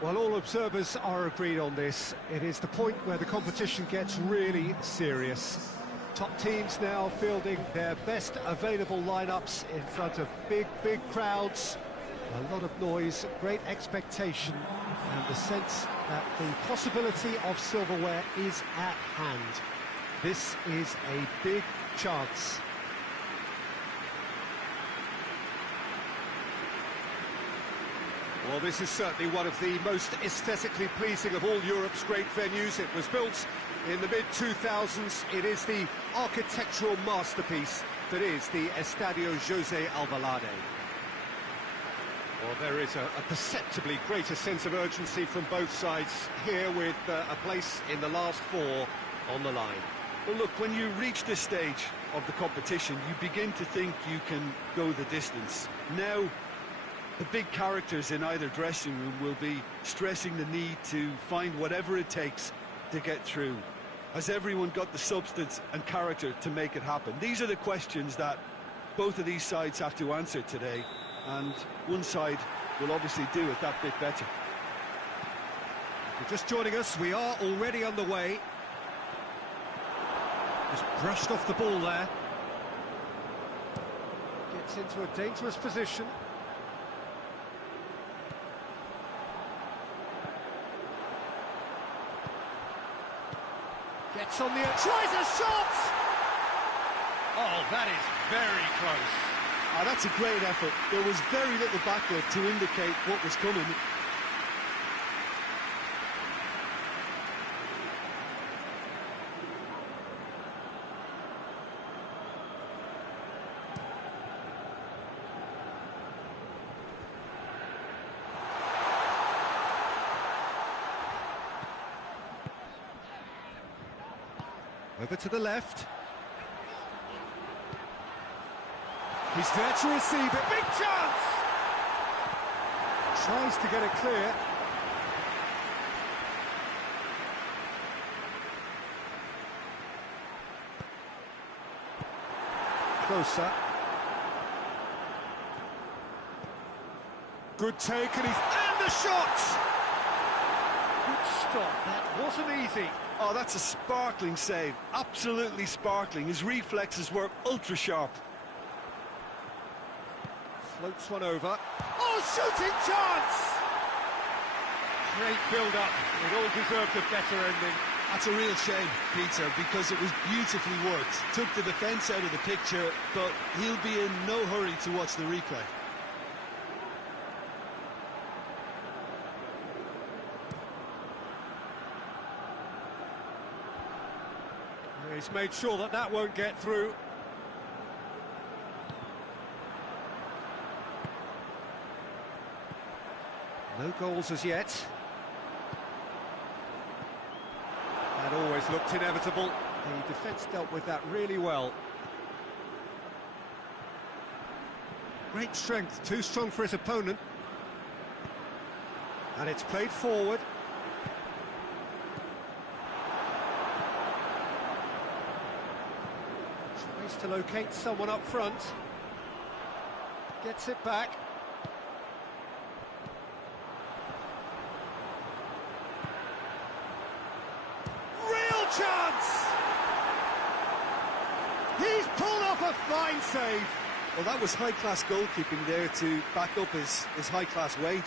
Well, all observers are agreed on this. It is the point where the competition gets really serious. Top teams now fielding their best available lineups in front of big crowds. A lot of noise, great expectation, and the sense that the possibility of silverware is at hand. This is a big chance. Well, this is certainly one of the most aesthetically pleasing of all Europe's great venues. It was built in the mid-2000s. It is the architectural masterpiece that is the Estadio José Alvalade. Well, there is a perceptibly greater sense of urgency from both sides here, with a place in the last four on the line. Well, look, when you reach this stage of the competition, you begin to think you can go the distance. Now, the big characters in either dressing room will be stressing the need to find whatever it takes to get through. Has everyone got the substance and character to make it happen? These are the questions that both of these sides have to answer today, and one side will obviously do it that bit better. If you're just joining us, we are already underway. Just brushed off the ball there. Gets into a dangerous position. Gets on the edge, tries a shot! Oh, that is very close. Oh, that's a great effort. There was very little backlift to indicate what was coming. Over to the left. He's there to receive it. Big chance! Tries to get it clear. Closer. Good take, and the shot! Good stop, that wasn't easy. Oh, that's a sparkling save. Absolutely sparkling. His reflexes were ultra-sharp. Floats one over. Oh, shooting chance! Great build-up. It all deserved a better ending. That's a real shame, Peter, because it was beautifully worked. Took the defence out of the picture, but he'll be in no hurry to watch the replay. He's made sure that that won't get through. No goals as yet. That always looked inevitable. The defence dealt with that really well. Great strength, too strong for his opponent. And it's played forward. Tries to locate someone up front. Gets it back. Real chance! He's pulled off a fine save. Well, that was high-class goalkeeping there to back up his high-class wage.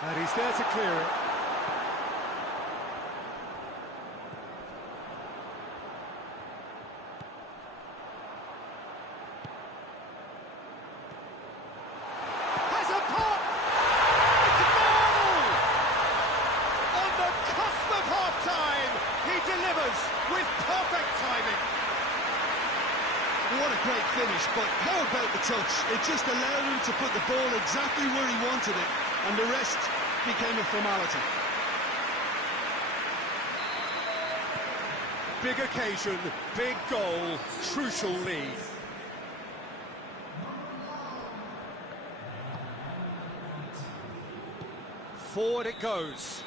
And he's there to clear it. Has a pop! It's a goal! On the cusp of half-time, he delivers with perfect timing. What a great finish, but how about the touch? It just allowed him to put the ball exactly where he wanted it, and the rest became a formality. Big occasion, big goal, crucial lead. Forward it goes.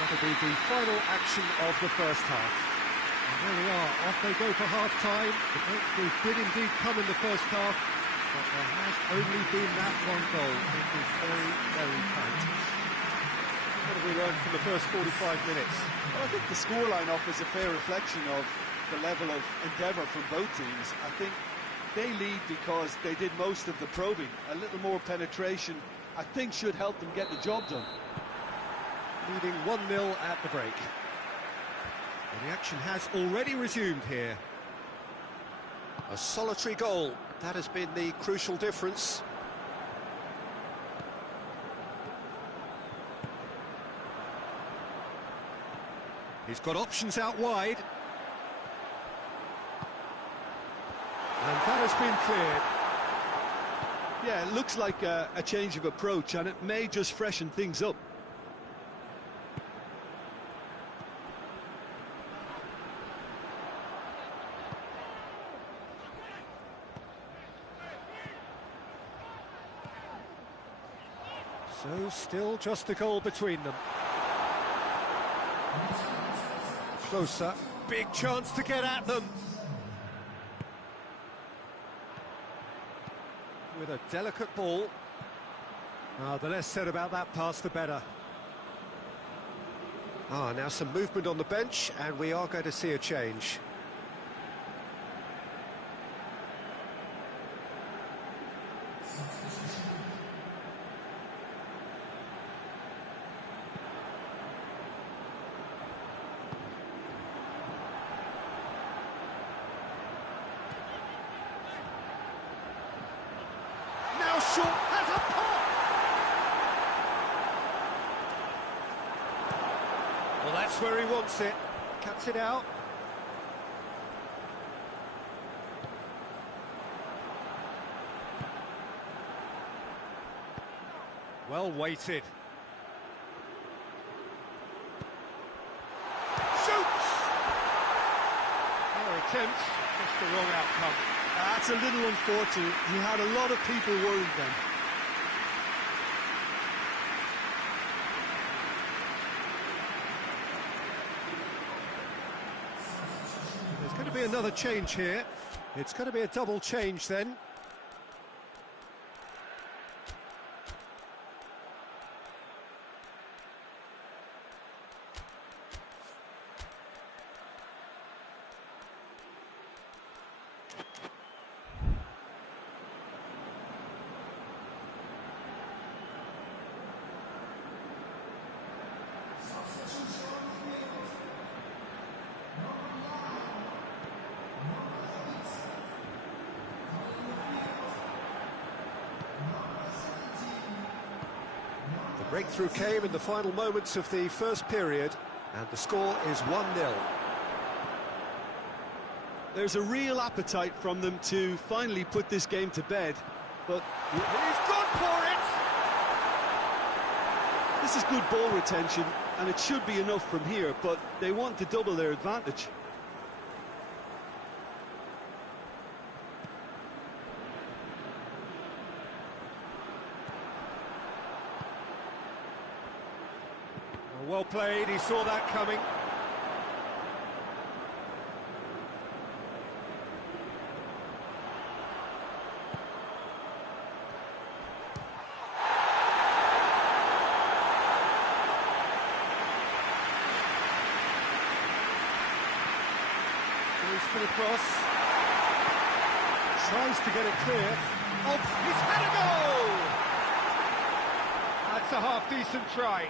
But That'll be the final action of the first half. And there we are, off they go for half-time. The breakthrough did indeed come in the first half, but there has only been that one goal. It was very, very tight. What have we learned from the first 45 minutes? Well, I think the scoreline offers a fair reflection of the level of endeavour from both teams. I think they lead because they did most of the probing. A little more penetration, I think, should help them get the job done. Leading 1-0 at the break. And the action has already resumed here. A solitary goal, that has been the crucial difference. He's got options out wide. And that has been cleared. Yeah, it looks like a change of approach, and it may just freshen things up. So still just a goal between them. Closer, big chance to get at them. With a delicate ball. The less said about that pass, the better. Now some movement on the bench, and we are going to see a change. Short has a pop! Well, that's where he wants it. Cuts it out. Well weighted. Shoots! Fair attempt, just the wrong outcome. That's a little unfortunate. He had a lot of people worried then. There's going to be another change here. It's going to be a double change then. The breakthrough came in the final moments of the first period, and the score is 1-0. There's a real appetite from them to finally put this game to bed, but He's gone for it! this is good ball retention, and it should be enough from here, but they want to double their advantage. Well played, he saw that coming. Goes for the cross. Tries to get it clear. Oh, he's had a goal! That's a half-decent try.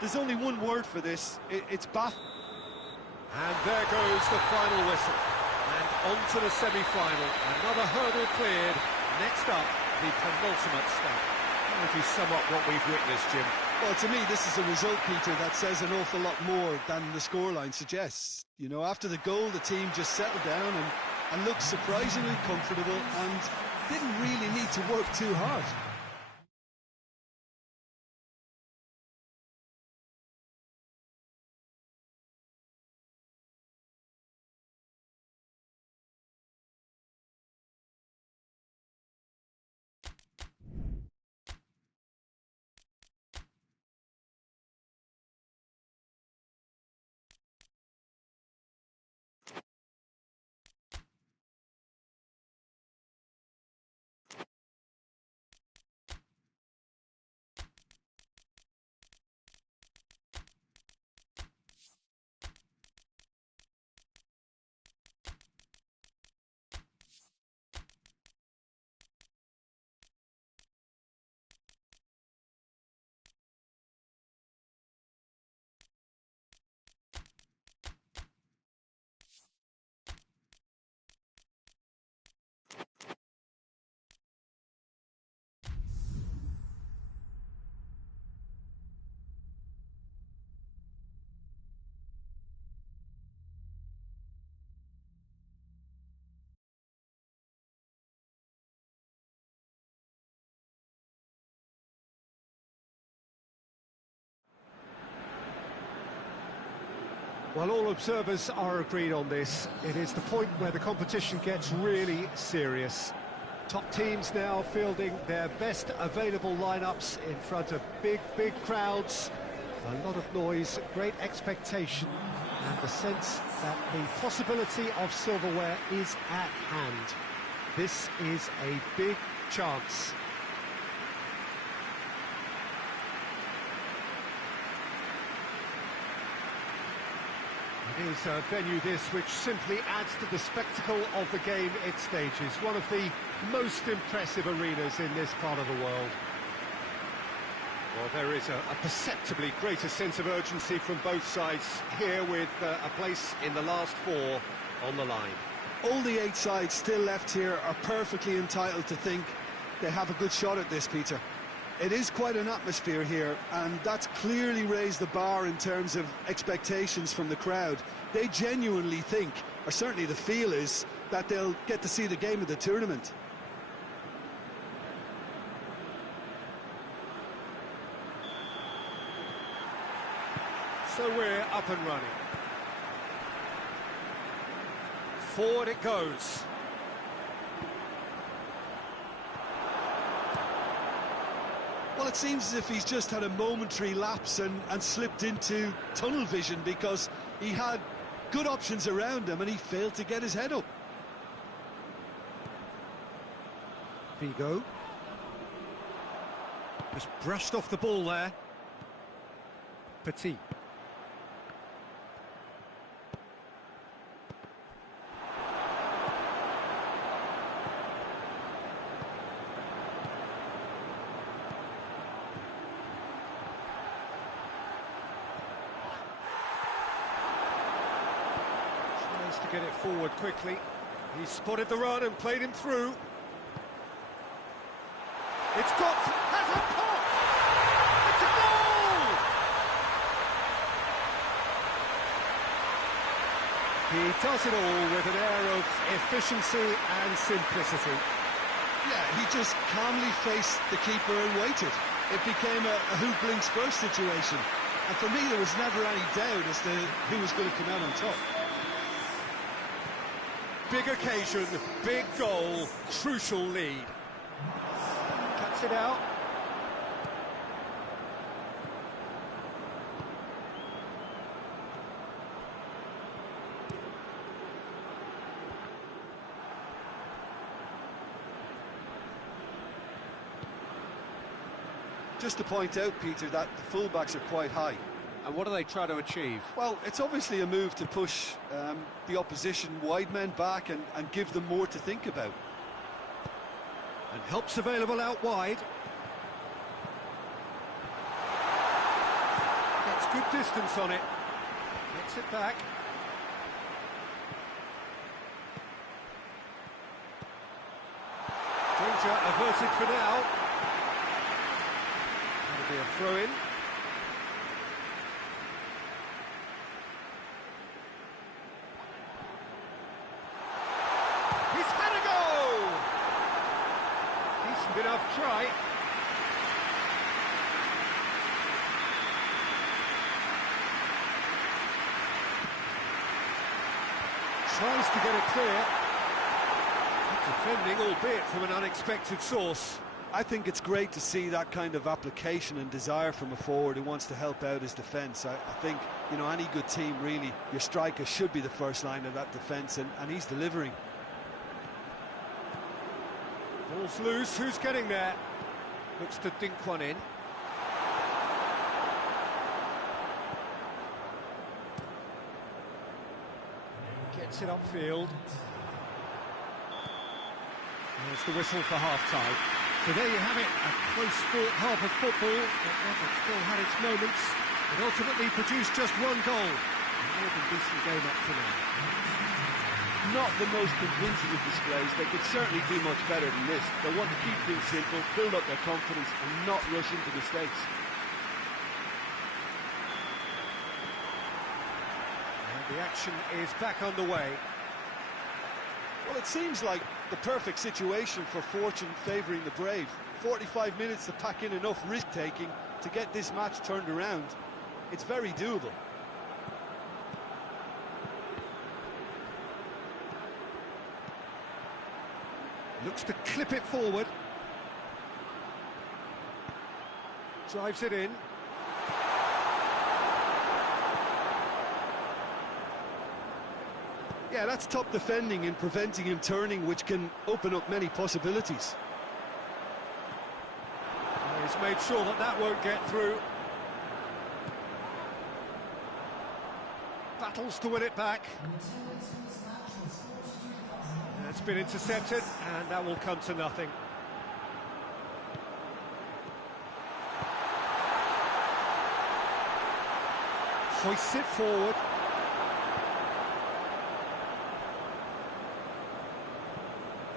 There's only one word for this, it's baff. And there goes the final whistle. And on to the semi-final. Another hurdle cleared. Next up, the penultimate step. How would you sum up what we've witnessed, Jim? Well, to me, this is a result, Peter, that says an awful lot more than the scoreline suggests. You know, after the goal, the team just settled down and looked surprisingly comfortable and didn't really need to work too hard. Well, all observers are agreed on this. It is the point where the competition gets really serious. Top teams now fielding their best available lineups in front of big crowds. A lot of noise, great expectation, and the sense that the possibility of silverware is at hand. This is a big chance. It is a venue this which simply adds to the spectacle of the game it stages. One of the most impressive arenas in this part of the world. Well, there is a perceptibly greater sense of urgency from both sides here, with a place in the last four on the line. All the 8 sides still left here are perfectly entitled to think they have a good shot at this, Peter. It is quite an atmosphere here, and that's clearly raised the bar in terms of expectations from the crowd. They genuinely think, or certainly the feel is, that they'll get to see the game of the tournament. So we're up and running. Forward it goes. Well, it seems as if he's just had a momentary lapse and slipped into tunnel vision, because he had good options around him and he failed to get his head up. Vigo. Just brushed off the ball there. Petit. To get it forward quickly. He spotted the run and played him through. It's got... has a pop! It's a goal! He does it all with an air of efficiency and simplicity. Yeah, he just calmly faced the keeper and waited. It became a who blinks first situation. And for me, there was never any doubt as to who was going to come out on top. Big occasion, big goal, crucial lead. Cuts it out. Just to point out, Peter, that the fullbacks are quite high. And what do they try to achieve? Well, it's obviously a move to push the opposition wide men back and give them more to think about. And help's available out wide. Gets good distance on it. Gets it back. Danger averted for now. That'll be a throw-in. Enough try. Tries to get it clear. Defending, albeit from an unexpected source. I think it's great to see that kind of application and desire from a forward who wants to help out his defence. I think, you know, any good team, really, your striker should be the first line of that defence, and he's delivering. Ball's loose, who's getting there? Looks to dink one in. Gets it upfield. There's the whistle for half-time. So there you have it, a close-fought half of football, but one that still had its moments. It ultimately produced just one goal. A more than decent game up to now. Not the most convincing of displays. They could certainly do much better than this. They want to keep things simple, build up their confidence and not rush into mistakes. And the action is back underway. Well, it seems like the perfect situation for fortune favouring the brave. 45 minutes to pack in enough risk-taking to get this match turned around. It's very doable. Looks to clip it forward. Drives it in. Yeah, that's top defending and preventing him turning, which can open up many possibilities. He's made sure that that won't get through. Battles to win it back. It's been intercepted, and that will come to nothing. Hoists it forward.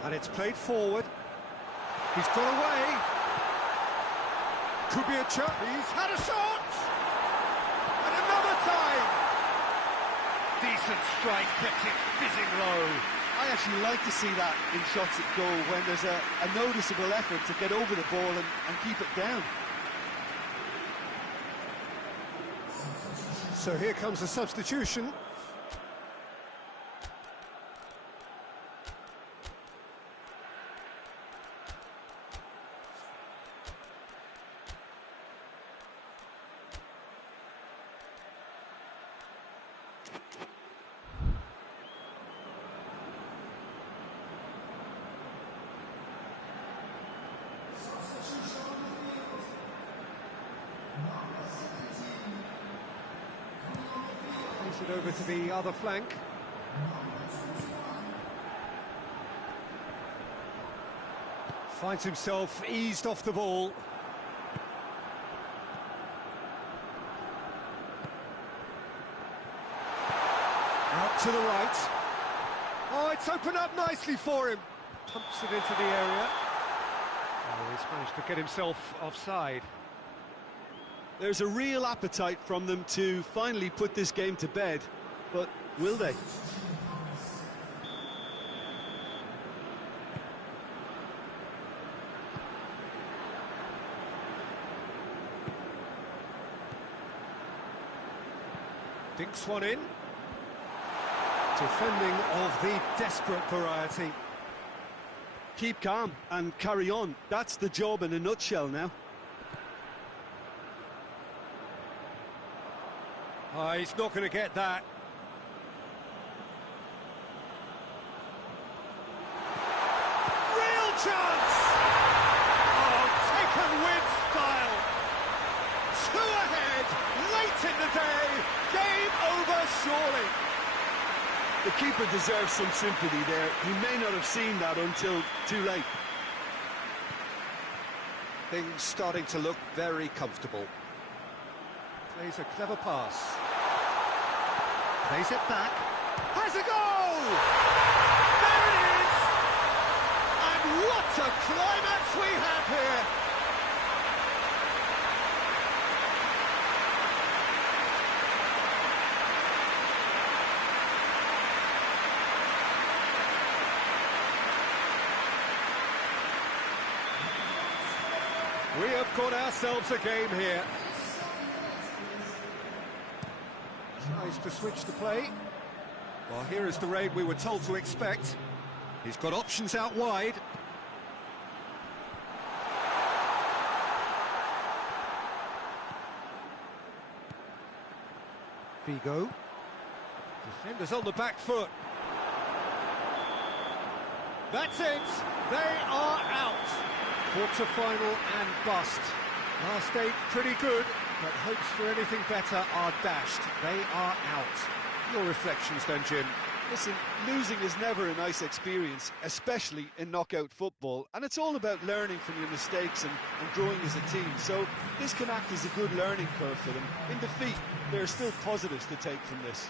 And it's played forward. He's got away. Could be a chance. He's had a shot! And another time! Decent strike, kept it fizzing low. I actually like to see that in shots at goal when there's a noticeable effort to get over the ball and keep it down. So here comes the substitution. Plays it over to the other flank. Finds himself eased off the ball. Out to the right. Oh, it's opened up nicely for him. Pumps it into the area. Oh, he's managed to get himself offside. There's a real appetite from them to finally put this game to bed, but will they? Dinks one in. Defending of the desperate variety. Keep calm and carry on. That's the job in a nutshell now. Oh, he's not going to get that. Real chance! Oh, taken with style. Two ahead, late in the day. Game over, surely. The keeper deserves some sympathy there. He may not have seen that until too late. Things starting to look very comfortable. Plays a clever pass. Plays it back. Has a goal! There it is! And what a climax we have here! We have got ourselves a game here. Tries to switch the play. Well, here is the raid we were told to expect. He's got options out wide. Vigo. Defenders on the back foot. That's it. They are out. Quarter-final and bust. Last 8 pretty good, but hopes for anything better are dashed. They are out. Your reflections then, Jim? Listen, losing is never a nice experience, especially in knockout football, and it's all about learning from your mistakes and growing as a team, so this can act as a good learning curve for them. In defeat, there are still positives to take from this.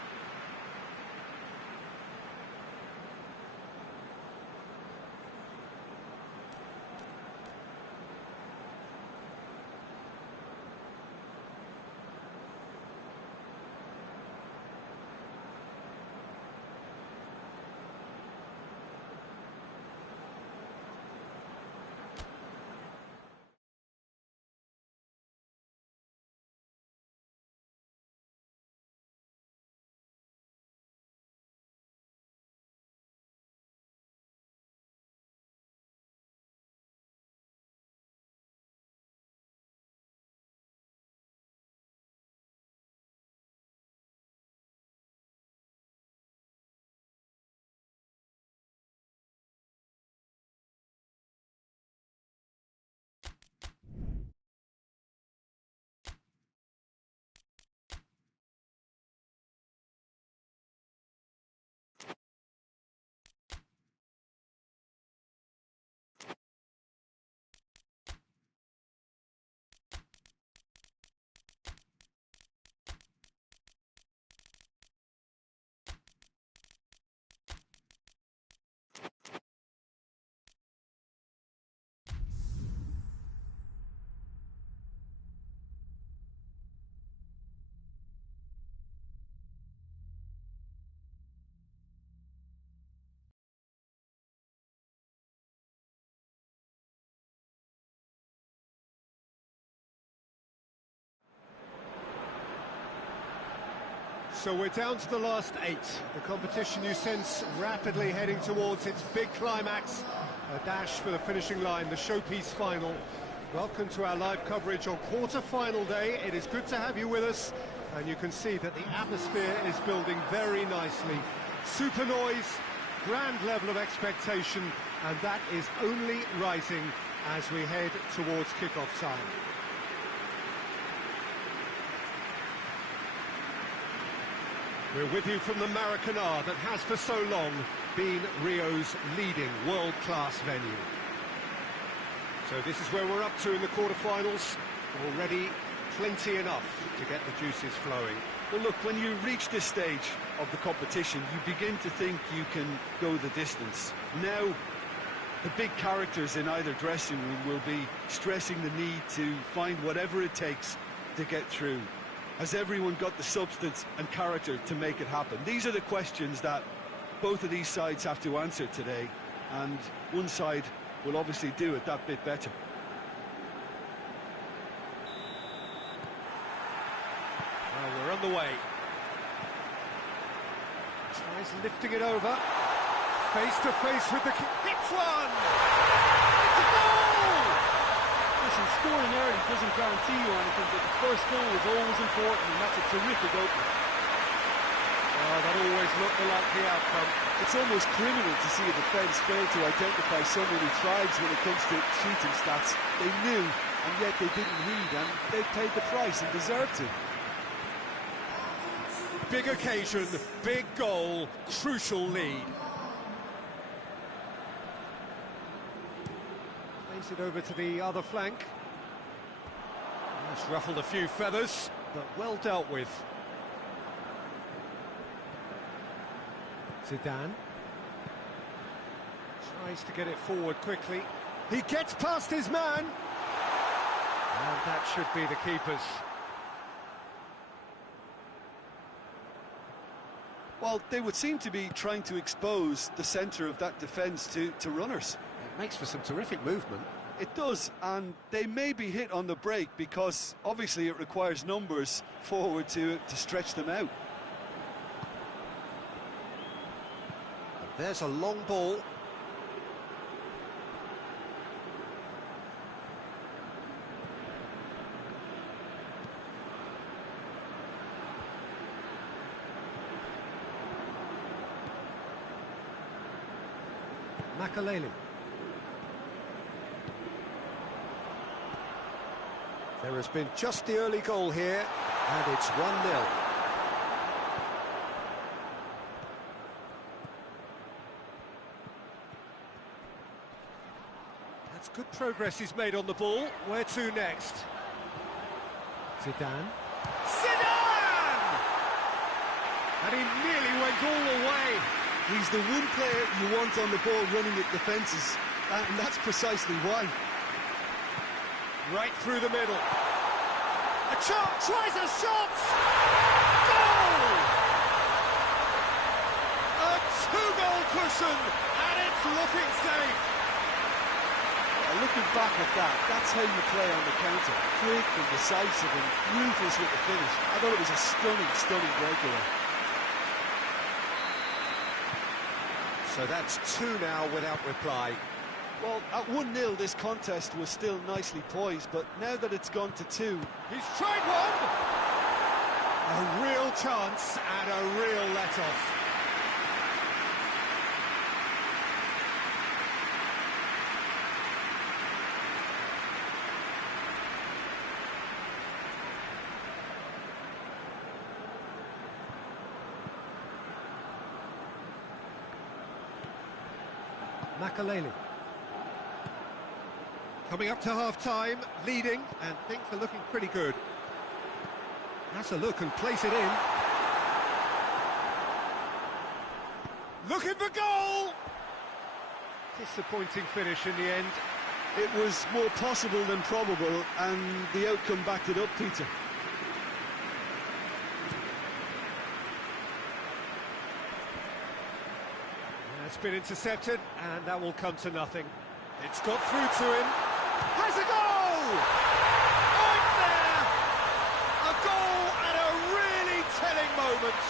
So we're down to the last 8. The competition, you sense, rapidly heading towards its big climax. A dash for the finishing line, the showpiece final. Welcome to our live coverage on quarter-final day. It is good to have you with us, and you can see that the atmosphere is building very nicely. Super noise, grand level of expectation, and that is only rising as we head towards kick-off time. We're with you from the Maracanã that has for so long been Rio's leading world-class venue. So this is where we're up to in the quarterfinals. Already plenty enough to get the juices flowing. Well, look, when you reach this stage of the competition, you begin to think you can go the distance. Now, the big characters in either dressing room will be stressing the need to find whatever it takes to get through. Has everyone got the substance and character to make it happen? These are the questions that both of these sides have to answer today, and one side will obviously do it that bit better. Well, we're on the way. Tries lifting it over. Face to face with the kick. Hits one! It's a goal! Listen, scoring early doesn't guarantee you anything, but the first goal is always important, and that's a terrific opener. Oh, that always looked the likely outcome. It's almost criminal to see a defence fail to identify so many tribes when it comes to shooting stats. They knew, and yet they didn't read, and they paid the price and deserved to. Big occasion, big goal, crucial lead. Plays it over to the other flank. That's ruffled a few feathers, but well dealt with. Zidane tries to get it forward quickly. He gets past his man, and that should be the keeper's. Well, they would seem to be trying to expose the centre of that defence to runners. It makes for some terrific movement. It does, and they may be hit on the break because obviously it requires numbers forward to stretch them out. There's a long ball. Makaleli. There has been just the early goal here, and it's 1-0. That's good progress he's made on the ball. Where to next? Zidane. Zidane! And he nearly went all the way. He's the one player you want on the ball running at defences, and that's precisely why. Right through the middle. A chance, tries a shot! Goal! A two-goal cushion, and it's looking safe. Looking back at that, that's how you play on the counter. Quick and decisive and ruthless with the finish. I thought it was a stunning breakaway. So that's 2 now without reply. Well, at 1-0 this contest was still nicely poised, but now that it's gone to 2... He's tried one! A real chance and a real let-off. Makaleli. Coming up to half-time, leading, and things are looking pretty good. That's a look and place it in. Looking for goal! Disappointing finish in the end. It was more possible than probable, and the outcome backed it up, Peter. It's been intercepted, and that will come to nothing. It's got through to him. Has a goal! Oh, it's there! A goal at a really telling moment. moment.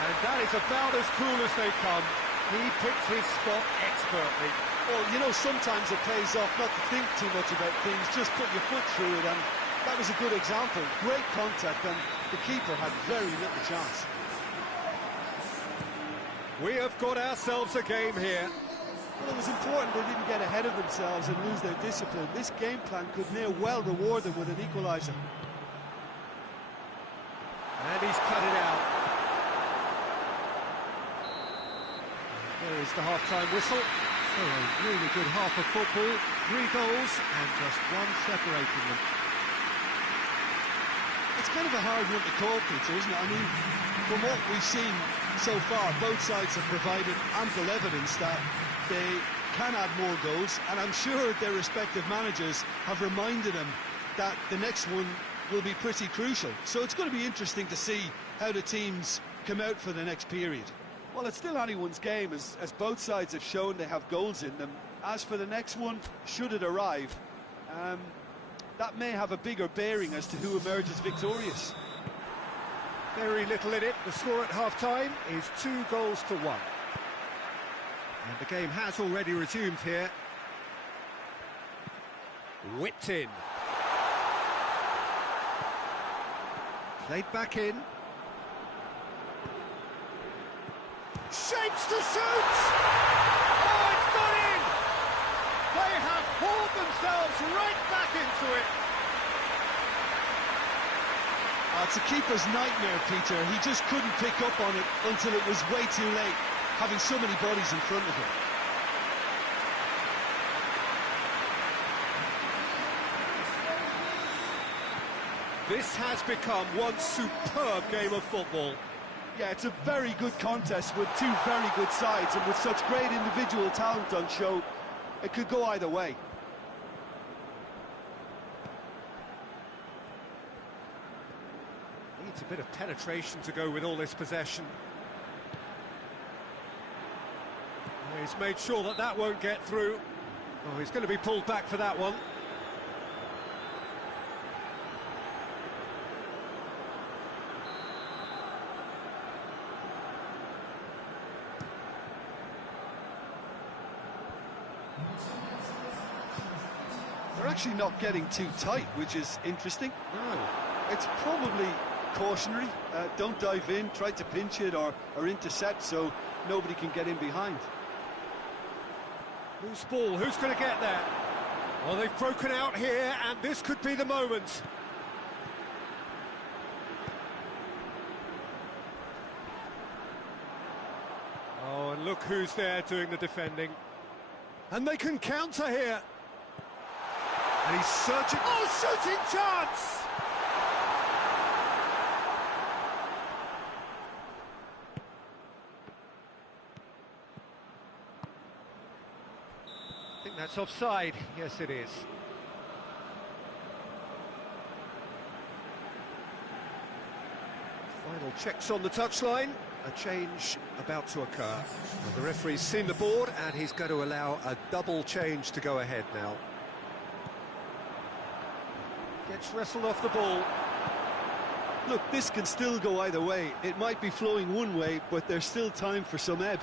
And that is about as cool as they come. He picked his spot expertly. Well, you know, sometimes it pays off not to think too much about things, just put your foot through it, and that was a good example. Great contact, and the keeper had very little chance. We have got ourselves a game here. Well, it was important they didn't get ahead of themselves and lose their discipline. This game plan could near well reward them with an equaliser. And he's cut it out. There is the half-time whistle. So a really good half of football. 3 goals and just one separating them. It's kind of a hard one to call, Peter, isn't it? I mean, from what we've seen so far, both sides have provided ample evidence that they can add more goals, and I'm sure their respective managers have reminded them that the next one will be pretty crucial. So it's going to be interesting to see how the teams come out for the next period. Well, it's still anyone's game, as both sides have shown they have goals in them. As for the next one, should it arrive, that may have a bigger bearing as to who emerges victorious. Very little in it. The score at half-time is 2 goals to 1. And the game has already resumed here. Whipped in. Played back in. Shapes to shoot! Oh, it's gone in! They have hauled themselves right back into it. It's a keeper's nightmare, Peter. He just couldn't pick up on it until it was way too late, having so many bodies in front of him. This has become one superb game of football. Yeah, it's a very good contest with 2 very good sides, and with such great individual talent on show, it could go either way. Needs a bit of penetration to go with all this possession. He's made sure that that won't get through. Oh, he's going to be pulled back for that one. They're actually not getting too tight, which is interesting. No. It's probably cautionary. Don't dive in, try to pinch it or intercept so nobody can get in behind. Loose ball, who's going to get there? Well, they've broken out here, and this could be the moment. Oh, and look who's there doing the defending. And they can counter here. And he's searching. Oh, shooting chance! I think that's offside. Yes, it is. Final checks on the touchline. A change about to occur. Well, the referee's seen the board, and he's going to allow a double change to go ahead now. Gets wrestled off the ball. Look, this can still go either way. It might be flowing one way, but there's still time for some ebb.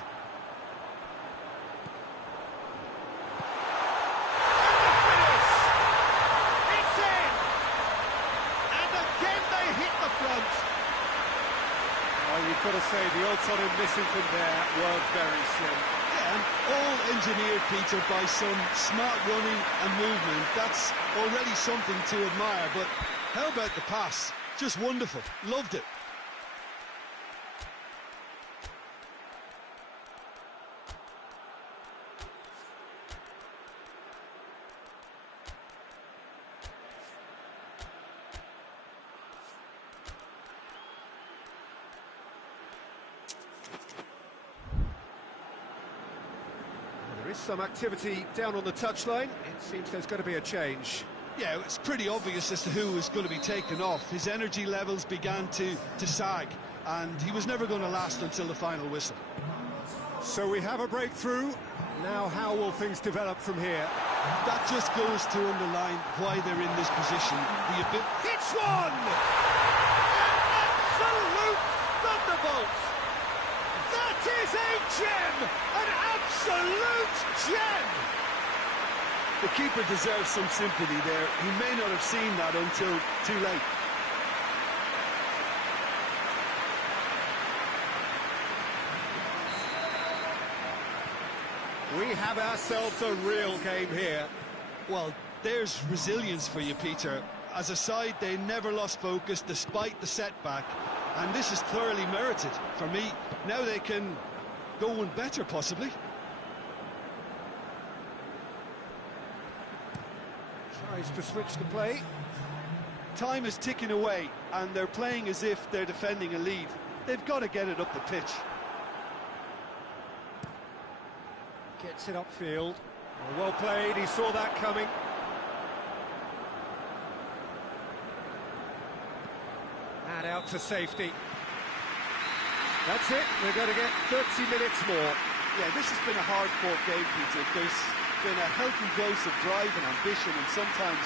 You've got to say, the odds on him missing from there were very slim. Yeah, and all engineered, Peter, by some smart running and movement. That's already something to admire, but how about the pass? Just wonderful. Loved it. There is some activity down on the touchline. It seems there's going to be a change. Yeah, it's pretty obvious as to who was going to be taken off. His energy levels began to sag, and he was never going to last until the final whistle. So we have a breakthrough. Now how will things develop from here? That just goes to underline why they're in this position. Hits one! An absolute is a gem! An absolute gem! The keeper deserves some sympathy there. He may not have seen that until too late. We have ourselves a real game here. Well, there's resilience for you, Peter. As a side, they never lost focus despite the setback, and this is thoroughly merited. For me, now they can go one better, possibly. Tries to switch the play. Time is ticking away, and they're playing as if they're defending a lead. They've got to get it up the pitch. Gets it upfield. Well played, he saw that coming. And out to safety. That's it, we're going to get 30 minutes more. Yeah, this has been a hard-fought game, Peter. There's been a healthy dose of drive and ambition, and sometimes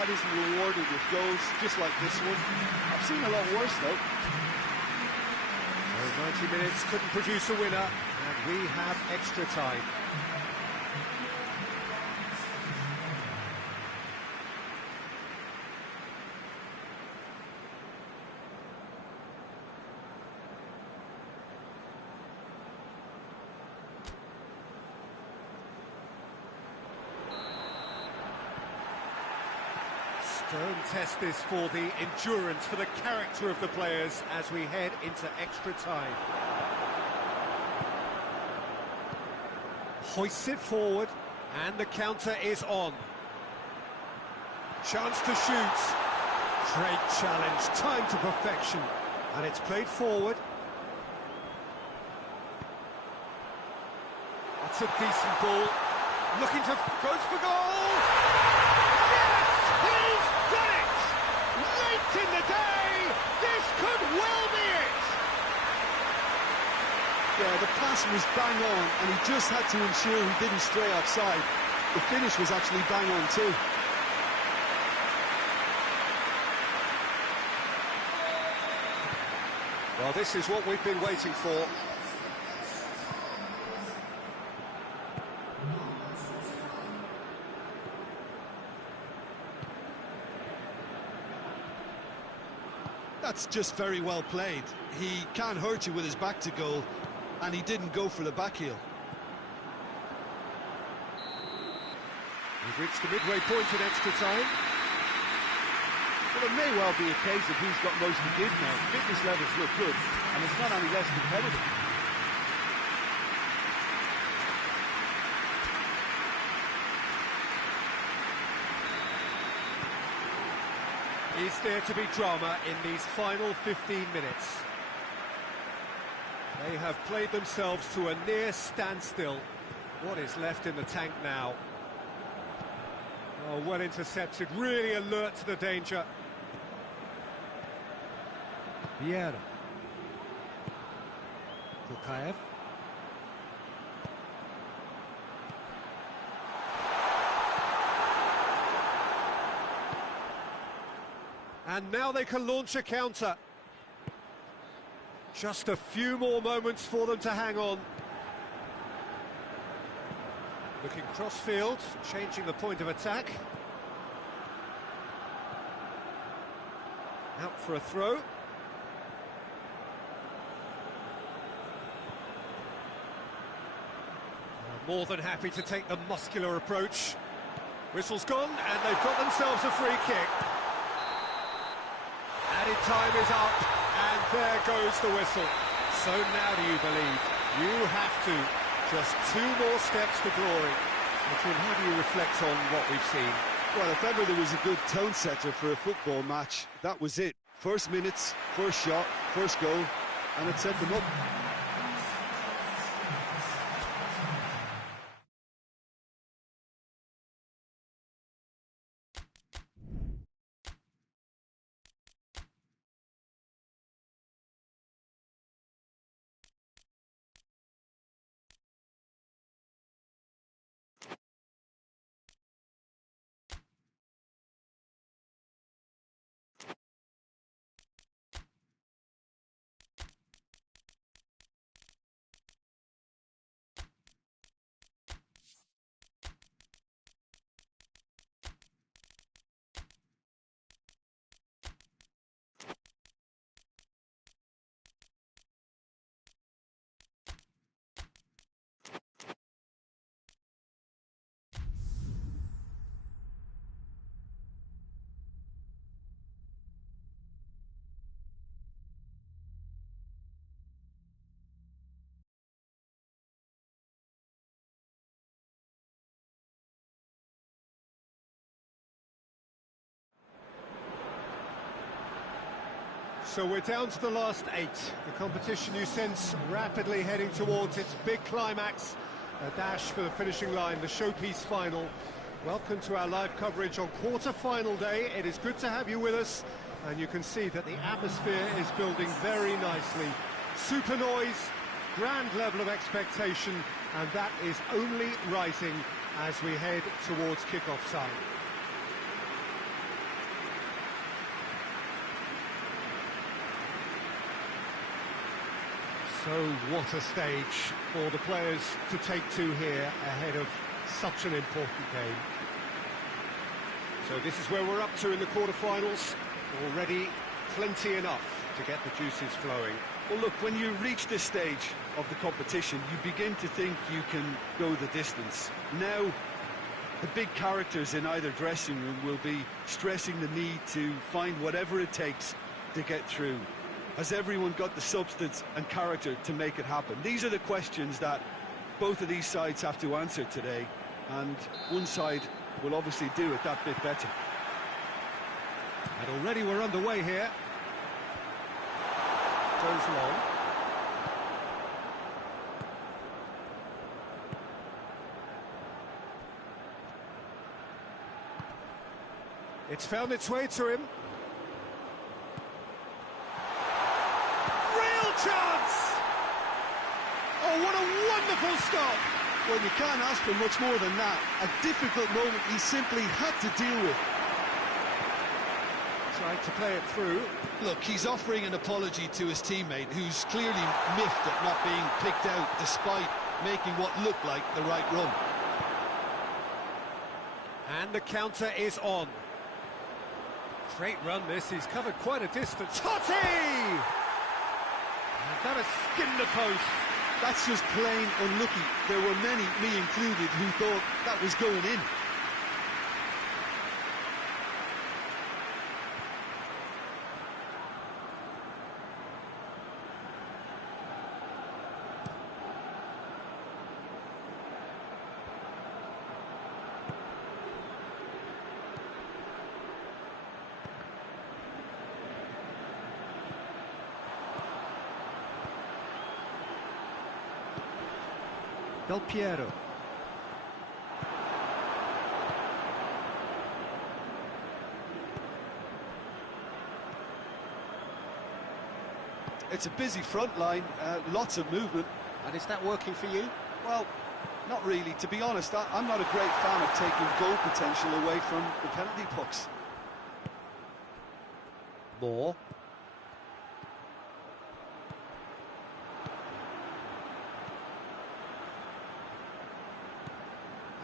that isn't rewarded with goals, just like this one. I've seen a lot worse, though. Well, 90 minutes couldn't produce a winner, and we have extra time. Stone test this for the endurance, for the character of the players as we head into extra time. Hoists it forward, and the counter is on. Chance to shoot. Great challenge, time to perfection. And it's played forward. That's a decent ball. Looking to goes for goal! In the day, this could well be it. Yeah, the pass was bang on, and he just had to ensure he didn't stray offside. The finish was actually bang on too. Well, this is what we've been waiting for. That's just very well played. He can't hurt you with his back to goal, and he didn't go for the back heel. We've reached the midway point in extra time. Well, it may well be a case of who's got most to give now. Fitness levels look good, and it's not any less competitive. Is there to be drama in these final 15 minutes? They have played themselves to a near standstill. What is left in the tank now? Oh, well intercepted, really alert to the danger. Vieira. Kukaev. And now they can launch a counter. Just a few more moments for them to hang on. Looking cross-field, changing the point of attack. Out for a throw. More than happy to take the muscular approach. Whistle's gone, and they've got themselves a free kick. Added time is up, and there goes the whistle. So now do you believe? You have to. Just 2 more steps to glory. Adrian, how do you reflect on what we've seen? Well, if ever there was a good tone setter for a football match, that was it. First minutes, first shot, first goal, and it set them up. So we're down to the last 8. The competition, you sense, rapidly heading towards its big climax. A dash for the finishing line, the showpiece final. Welcome to our live coverage on quarter-final day. It is good to have you with us, and you can see that the atmosphere is building very nicely. Super noise, grand level of expectation, and that is only rising as we head towards kick-off time. So what a stage for the players to take to here ahead of such an important game. So this is where we're up to in the quarterfinals. Already plenty enough to get the juices flowing. Well, look, when you reach this stage of the competition, you begin to think you can go the distance. Now, the big characters in either dressing room will be stressing the need to find whatever it takes to get through. Has everyone got the substance and character to make it happen? These are the questions that both of these sides have to answer today, and one side will obviously do it that bit better. And already we're underway here. Goes long. It's found its way to him. Real chance! Oh, what a wonderful stop! Well, you can't ask for much more than that. A difficult moment he simply had to deal with. Tried to play it through. Look, he's offering an apology to his teammate, who's clearly miffed at not being picked out despite making what looked like the right run. And the counter is on. Great run this, he's covered quite a distance. Totti! And that has skinned the post. That's just plain unlucky. There were many, me included, who thought that was going in. Del Piero. It's a busy front line, lots of movement. And is that working for you? Well, not really. To be honest, I'm not a great fan of taking goal potential away from the penalty box. More.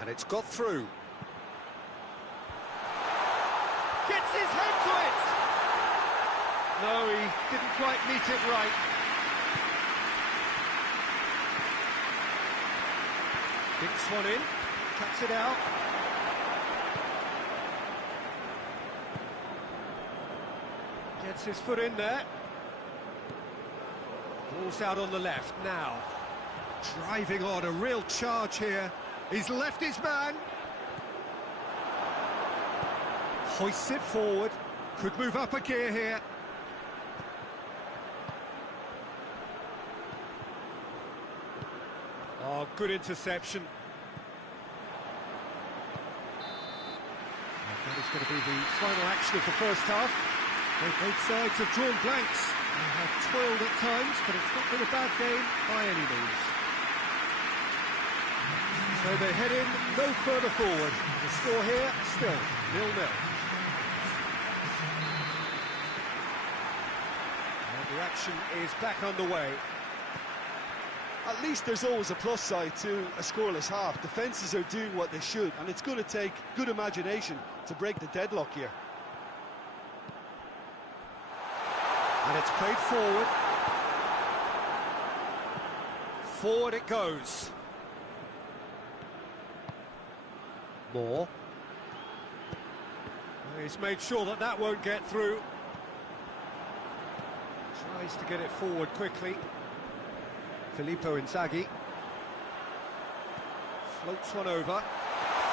And it's got through. Gets his head to it! No, he didn't quite meet it right. Dinks one in, cuts it out. Gets his foot in there. Ball's out on the left now. Driving on, a real charge here. He's left his man. Hoists it forward. Could move up a gear here. Oh, good interception. And that is going to be the final action of the first half. Both sides have drawn blanks. They have toiled at times, but it's not been a bad game by any means. So they head in no further forward. The score here, still 0-0. And the action is back underway. At least there's always a plus side to a scoreless half. Defences are doing what they should, and it's going to take good imagination to break the deadlock here. And it's played forward. Forward it goes. More. He's made sure that that won't get through. Tries to get it forward quickly. Filippo Inzaghi. Floats one over.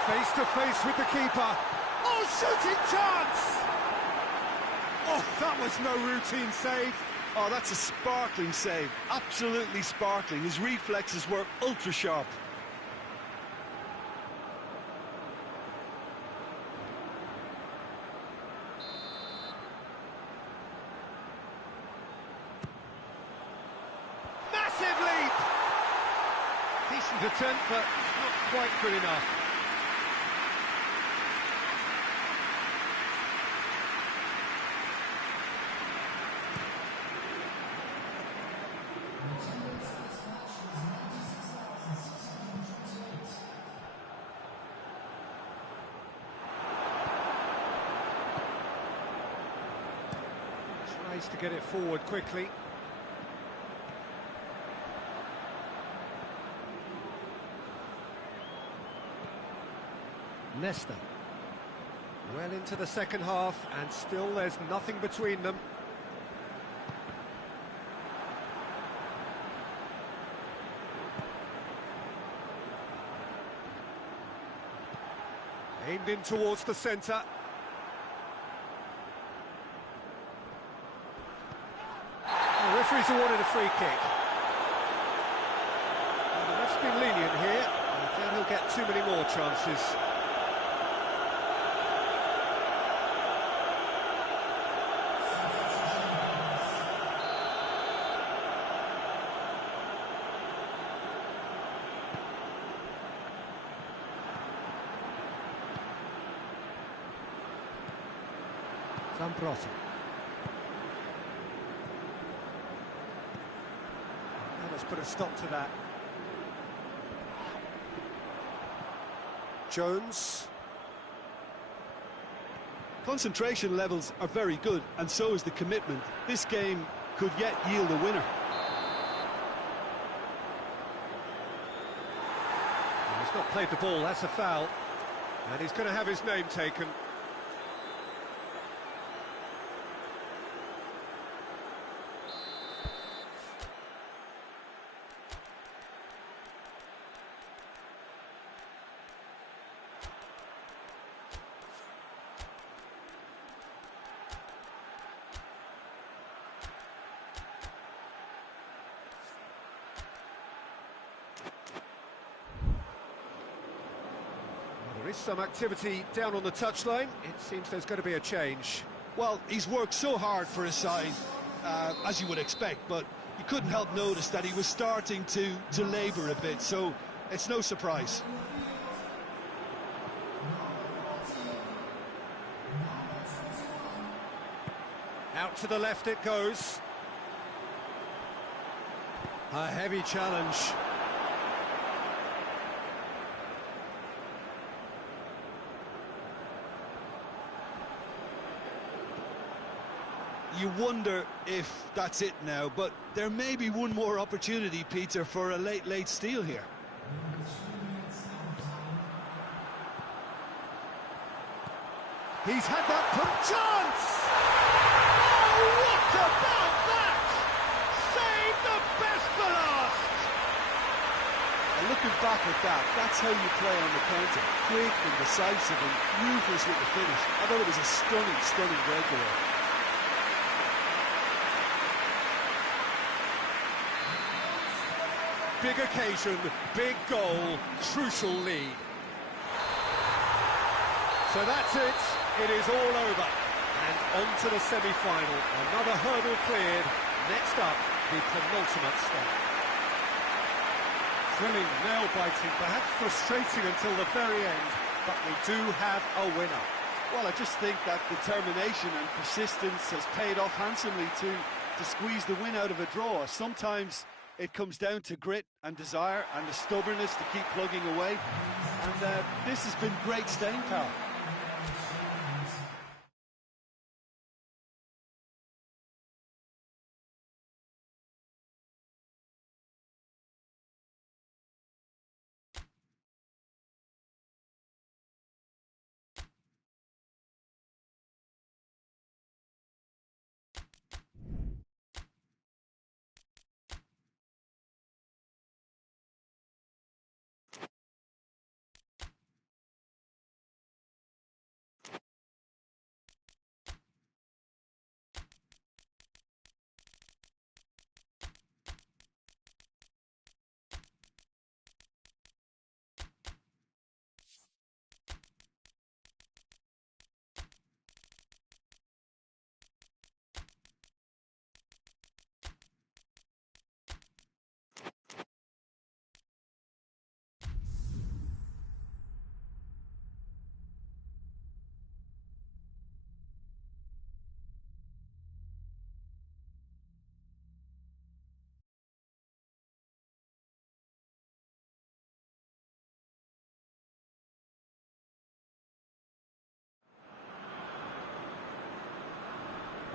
Face to face with the keeper. Oh, shooting chance! Oh, that was no routine save. Oh, that's a sparkling save. Absolutely sparkling. His reflexes were ultra sharp. Massive leap! Decent attempt, but not quite good enough. Tries to get it forward quickly. Leicester. Well into the second half, and still there's nothing between them. Aimed in towards the centre. The referee's awarded a free kick. Well, the ref's been lenient here. I doubt he'll get too many more chances. Zambrossi. Now let's put a stop to that. Jones. Concentration levels are very good, and so is the commitment. This game could yet yield a winner. He's not played the ball, that's a foul. And he's going to have his name taken. There is some activity down on the touchline. It seems there's going to be a change. Well, he's worked so hard for his side, as you would expect, but you couldn't help notice that he was starting to labour a bit, so it's no surprise. Out to the left it goes. A heavy challenge. You wonder if that's it now, but there may be one more opportunity, Peter, for a late steal here. He's had that chance! Oh, what about that? Save the best for last! And looking back at that, that's how you play on the counter. Quick and decisive and ruthless with the finish. I thought it was a stunning breakaway. Big occasion, big goal, crucial lead. So that's it. It is all over. And on to the semi-final. Another hurdle cleared. Next up, the penultimate step. Thrilling, nail-biting, perhaps frustrating until the very end, but we do have a winner. Well, I just think that determination and persistence has paid off handsomely to squeeze the win out of a draw. Sometimes it comes down to grit and desire and the stubbornness to keep plugging away. And this has been great staying power.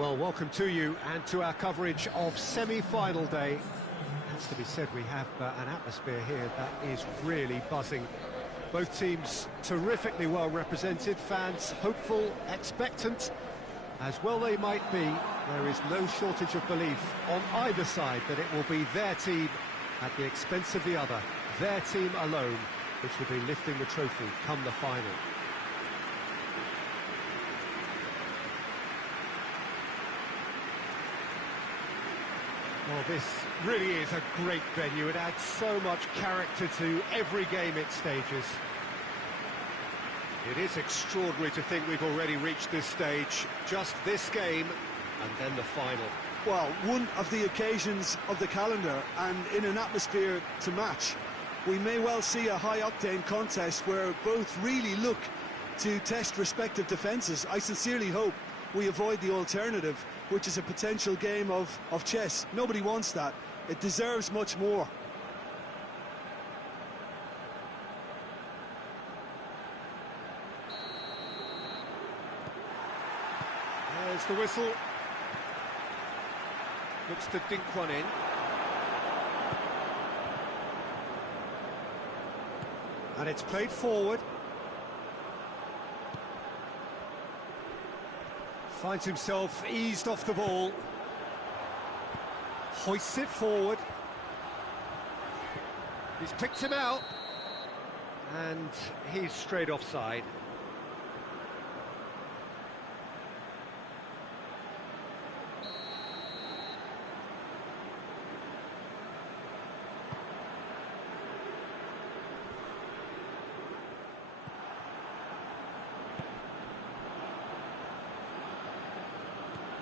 Well, welcome to you and to our coverage of semi-final day. It has to be said, we have an atmosphere here that is really buzzing. Both teams terrifically well represented, fans hopeful, expectant. As well they might be, there is no shortage of belief on either side that it will be their team at the expense of the other, their team alone, which will be lifting the trophy come the final. Well, this really is a great venue. It adds so much character to every game it stages. It is extraordinary to think we've already reached this stage. Just this game, and then the final. Well, one of the occasions of the calendar, and in an atmosphere to match. We may well see a high-octane contest where both really look to test respective defences. I sincerely hope we avoid the alternative, which is a potential game of chess. Nobody wants that. It deserves much more. There's the whistle. Looks to dink one in. And it's played forward. Finds himself eased off the ball. Hoists it forward. He's picked him out. And he's straight offside.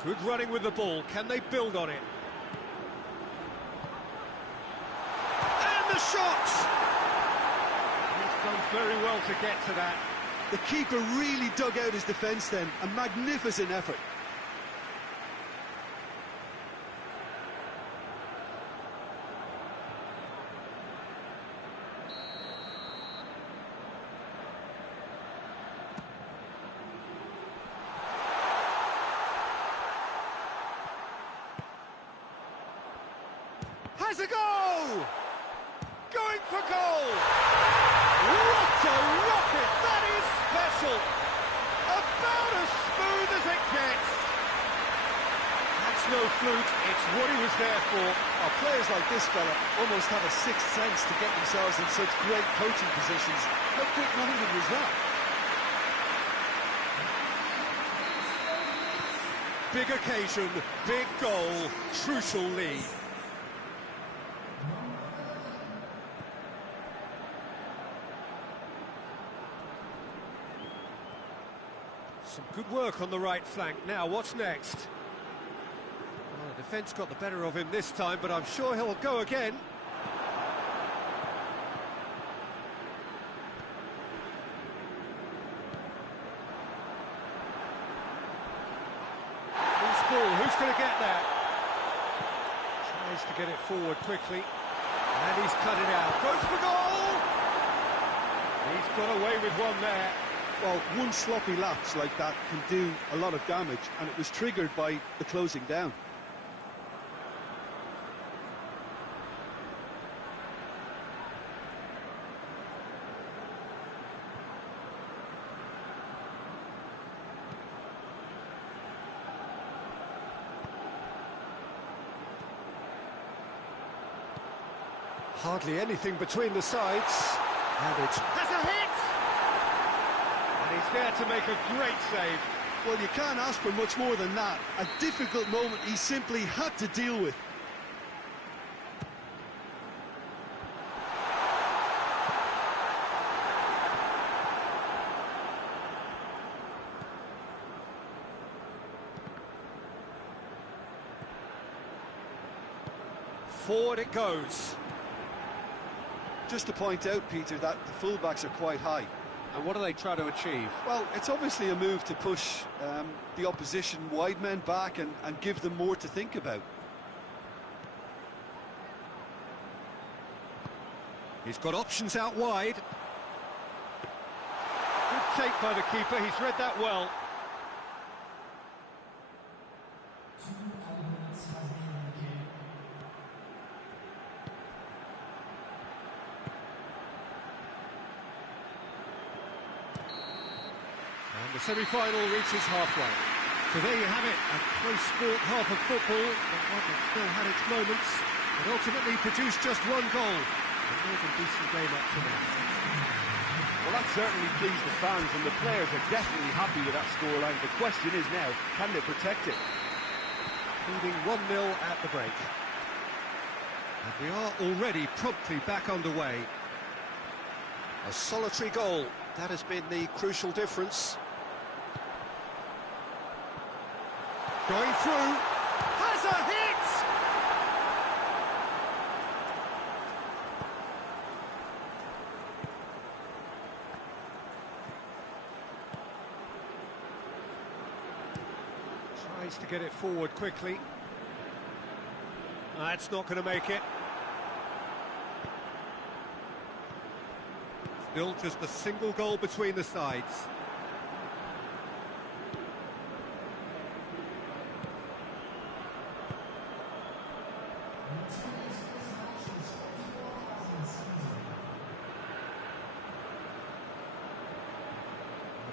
Good running with the ball. Can they build on it? And the shot! He's done very well to get to that. The keeper really dug out his defence then. A magnificent effort. Has a go! Going for goal! What a rocket! That is special! About as smooth as it gets! That's no fluke, it's what he was there for. Oh, players like this fella almost have a sixth sense to get themselves in such great coaching positions. How quick-minded was that? Big occasion, big goal, crucial lead. Some good work on the right flank. Now, what's next? Well, the defence got the better of him this time, but I'm sure he'll go again. Loose ball, who's going to get that? Tries to get it forward quickly. And he's cut it out. Goes for goal! He's got away with one there. Well, one sloppy lapse like that can do a lot of damage, and it was triggered by the closing down. Hardly anything between the sides. And it's... has a hit! He's there to make a great save. Well, you can't ask for much more than that. A difficult moment he simply had to deal with. Forward it goes. Just to point out, Peter, that the fullbacks are quite high. And what do they try to achieve? Well, it's obviously a move to push the opposition wide men back and give them more to think about. He's got options out wide. Good take by the keeper, he's read that well. And the semi-final reaches halfway. So there you have it, a close sport half of football, but one that still had its moments, but ultimately produced just one goal. A more than decent game up to now. Well, that certainly pleased the fans, and the players are definitely happy with that scoreline. The question is now, can they protect it? Leading 1-0 at the break. And we are already promptly back underway. A solitary goal, that has been the crucial difference. Going through, has a hit! Tries to get it forward quickly. That's not going to make it. Still just a single goal between the sides.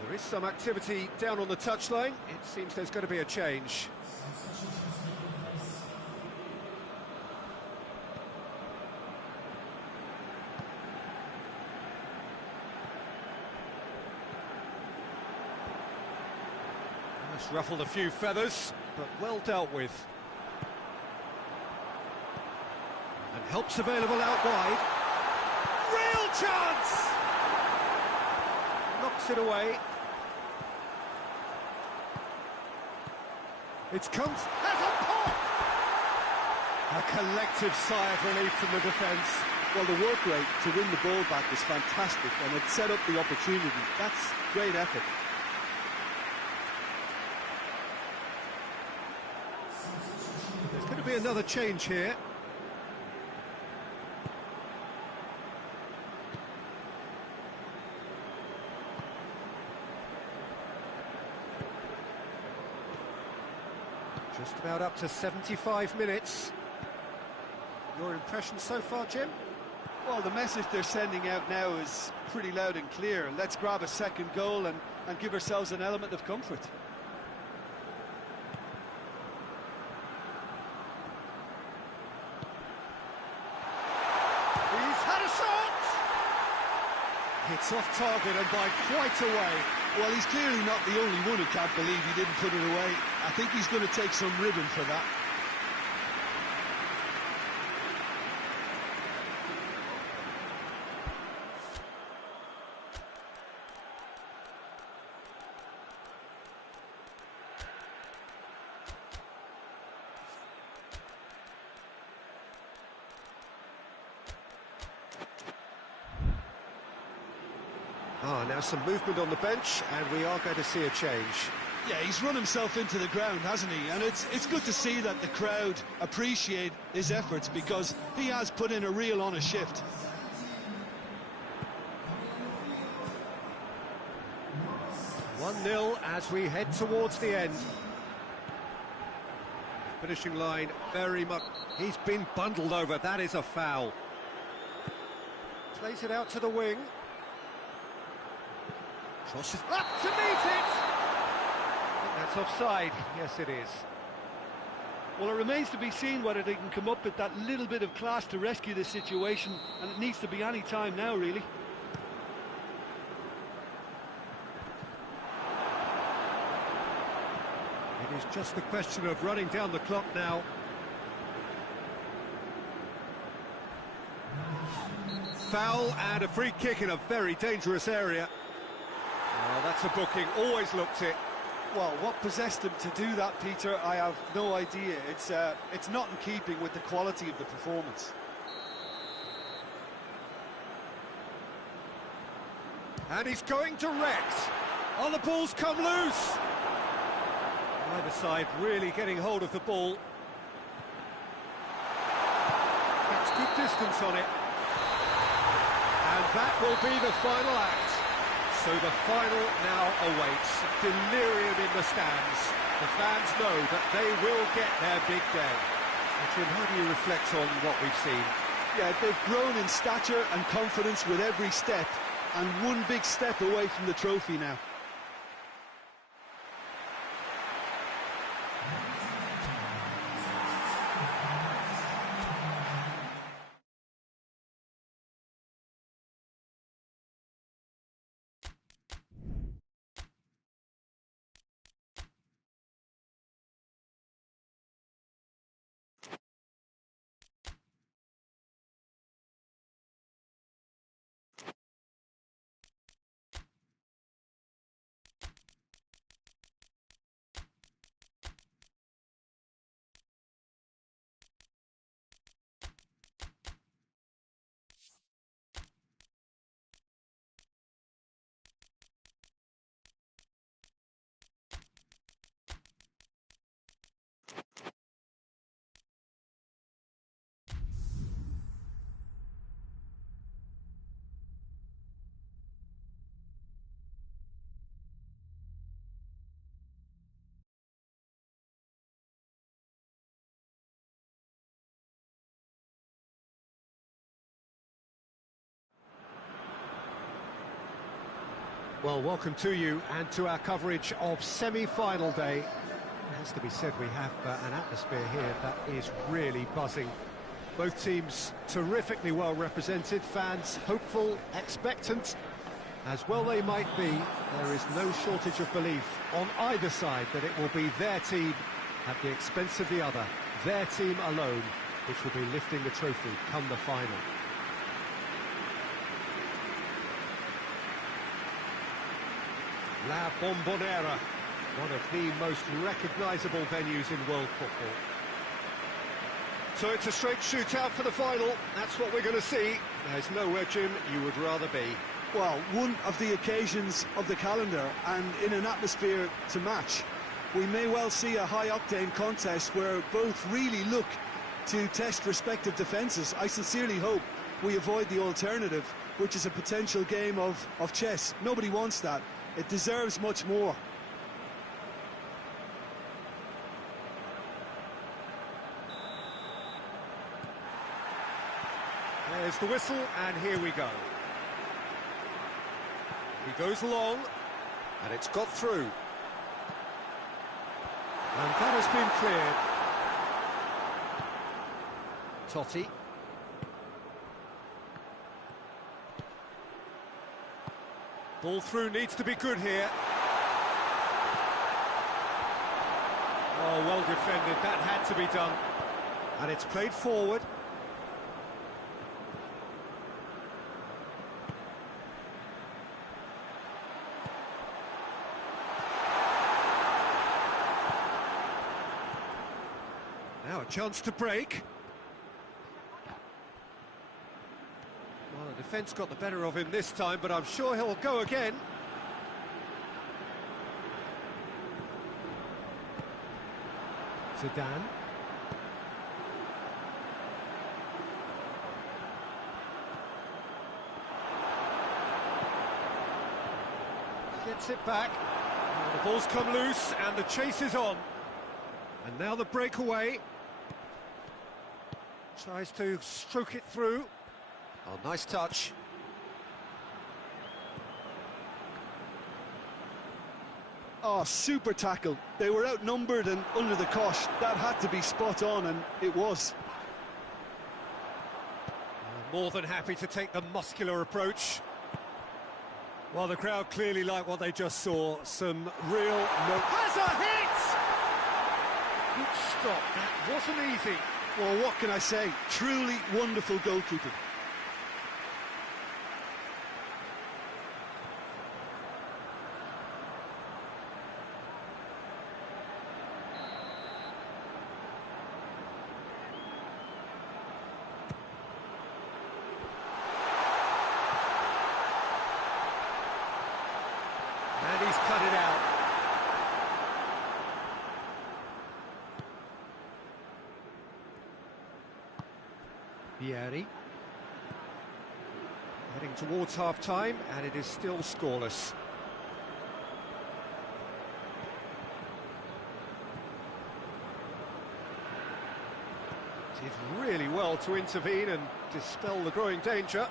There is some activity down on the touchline. It seems there's going to be a change. That's ruffled a few feathers, but well dealt with. And help's available out wide. Real chance! Knocks it away. It's come... Has a pop! A collective sigh of relief from the defence. Well, the work rate to win the ball back is fantastic, and it set up the opportunity. That's great effort. There's going to be another change here. Just about up to 75 minutes. Your impression so far, Jim? Well, the message they're sending out now is pretty loud and clear. Let's grab a second goal and give ourselves an element of comfort. He's had a shot! It's off target and by quite a way. Well, he's clearly not the only one who can't believe he didn't put it away. I think he's going to take some ribbon for that. Now some movement on the bench, and we are going to see a change. Yeah, he's run himself into the ground, hasn't he? And it's good to see that the crowd appreciate his efforts, because he has put in a real honest shift. (1-0) as we head towards the end. Finishing line very much... He's been bundled over, that is a foul. Plays it out to the wing. Crosses up to meet it! I think that's offside. Yes, it is. Well, it remains to be seen whether they can come up with that little bit of class to rescue this situation, and it needs to be any time now, really. It is just a question of running down the clock now. Foul and a free kick in a very dangerous area. Well, that's a booking, always looked it. Well, what possessed him to do that, Peter, I have no idea. It's not in keeping with the quality of the performance. And he's going direct. Oh, the ball's come loose. Either side really getting hold of the ball. Gets good distance on it. And that will be the final act. So the final now awaits. Delirium in the stands. The fans know that they will get their big day. Jim, how do you reflect on what we've seen? Yeah, they've grown in stature and confidence with every step, and one big step away from the trophy now. Well, welcome to you and to our coverage of semi-final day. It has to be said, we have an atmosphere here that is really buzzing. Both teams terrifically well represented, fans hopeful, expectant. As well they might be, there is no shortage of belief on either side that it will be their team at the expense of the other, their team alone, which will be lifting the trophy come the final. La Bombonera, one of the most recognisable venues in world football. So it's a straight shootout for the final. That's what we're going to see. There's nowhere, Jim, you would rather be. Well, one of the occasions of the calendar, and in an atmosphere to match. We may well see a high-octane contest where both really look to test respective defences. I sincerely hope we avoid the alternative, which is a potential game of chess. Nobody wants that. It deserves much more. There's the whistle, and here we go. He goes long, and it's got through. And that has been cleared. Totti. Ball through needs to be good here. Oh, well defended. That had to be done. And it's played forward. Now a chance to break. Well, the defence got the better of him this time, but I'm sure he'll go again. Zidane. Gets it back. Well, the ball's come loose and the chase is on. And now the breakaway. Tries to stroke it through. Oh, nice touch. Oh, super tackle. They were outnumbered and under the cosh. That had to be spot on, and it was. More than happy to take the muscular approach. Well, the crowd clearly like what they just saw. Some real... Has a hit! Good stop. That wasn't easy. Well, what can I say? Truly wonderful goalkeeping. And he's cut it out. Vieri. Heading towards half-time, and it is still scoreless. Did really well to intervene and dispel the growing danger.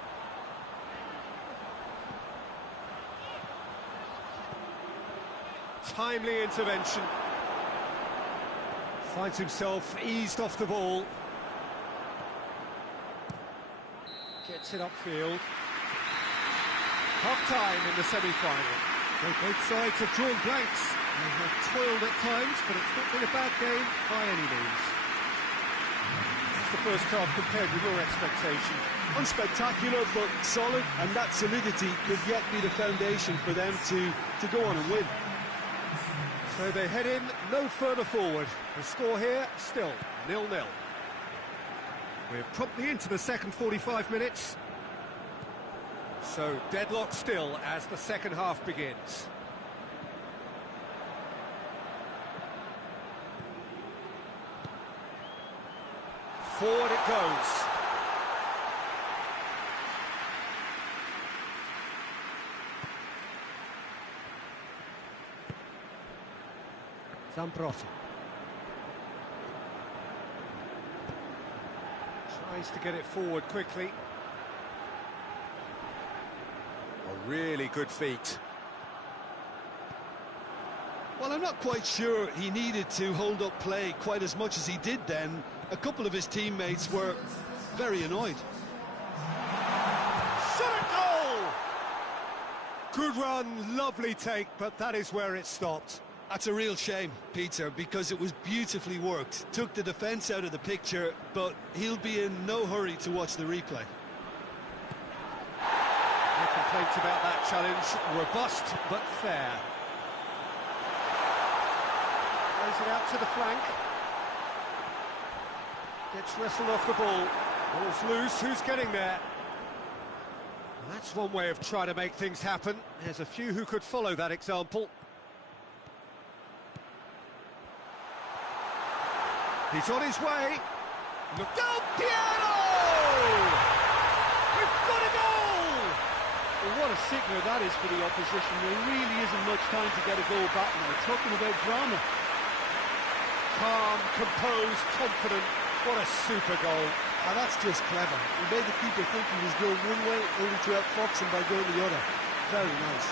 Timely intervention. Finds himself eased off the ball. Gets it upfield. Half-time in the semi-final. Both sides have drawn blanks. They have toiled at times, but it's not been a bad game by any means. That's the first half compared with your expectation. Unspectacular, but solid, and that solidity could yet be the foundation for them to go on and win. So they head in no further forward. The score here, still 0-0. We're promptly into the second 45 minutes. So deadlock still as the second half begins. Forward it goes. Zambrossi. Tries to get it forward quickly. A really good feat. Well, I'm not quite sure he needed to hold up play quite as much as he did then. A couple of his teammates were very annoyed. Shot at goal! Good run, lovely take, but that is where it stopped. That's a real shame, Peter, because it was beautifully worked. Took the defence out of the picture, but he'll be in no hurry to watch the replay. No complaints about that challenge. Robust, but fair. Plays it out to the flank. Gets wrestled off the ball. Ball's loose, who's getting there? That's one way of trying to make things happen. There's a few who could follow that example. He's on his way. Look down, Piero! We've got a goal! Well, what a sickener that is for the opposition. There really isn't much time to get a goal back now. Talking about drama. Calm, composed, confident. What a super goal. And that's just clever. He made the keeper think he was going one way, only to outfox him by going the other. Very nice.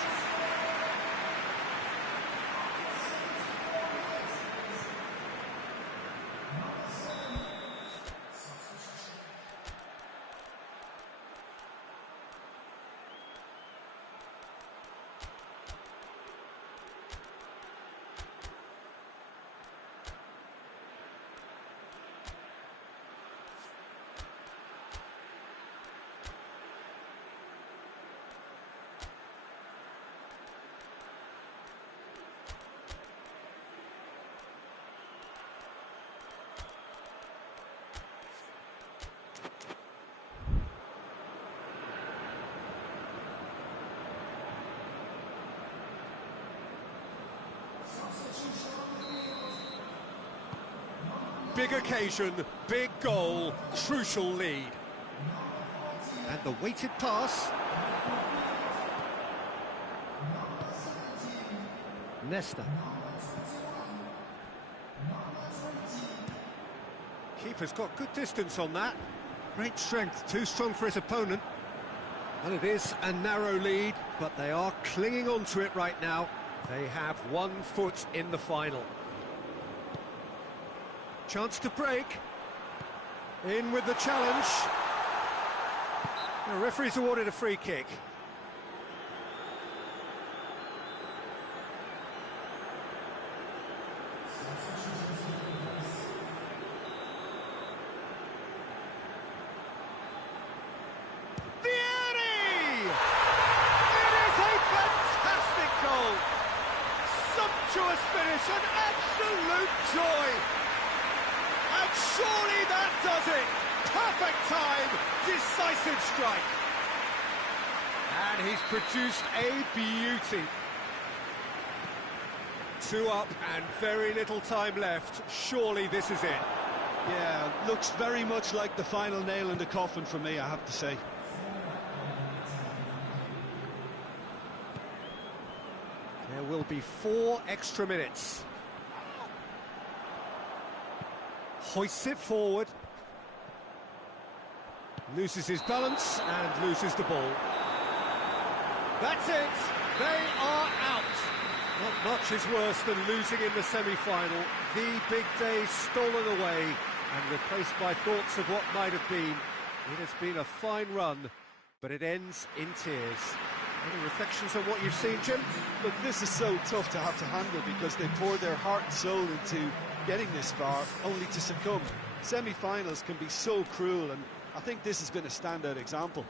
Big occasion, big goal, crucial lead. And the weighted pass. Nesta. Keeper's got good distance on that. Great strength, too strong for his opponent. And it is a narrow lead, but they are clinging on to it right now. They have 1 foot in the final. Chance to break. In with the challenge. The referee's awarded a free kick. Vieri! It is a fantastic goal. Sumptuous finish, an absolute joy. And surely that does it! Perfect time, decisive strike. And he's produced a beauty. 2 up and very little time left. Surely this is it. Yeah, looks very much like the final nail in the coffin for me, I have to say. There will be 4 extra minutes. Hoists it forward. Loses his balance and loses the ball. That's it. They are out. Not much is worse than losing in the semi-final. The big day stolen away and replaced by thoughts of what might have been. It has been a fine run, but it ends in tears. Any reflections on what you've seen, Jim? Look, this is so tough to have to handle because they poured their heart and soul into getting this far, only to succumb. Semi-finals can be so cruel, and I think this has been a standout example.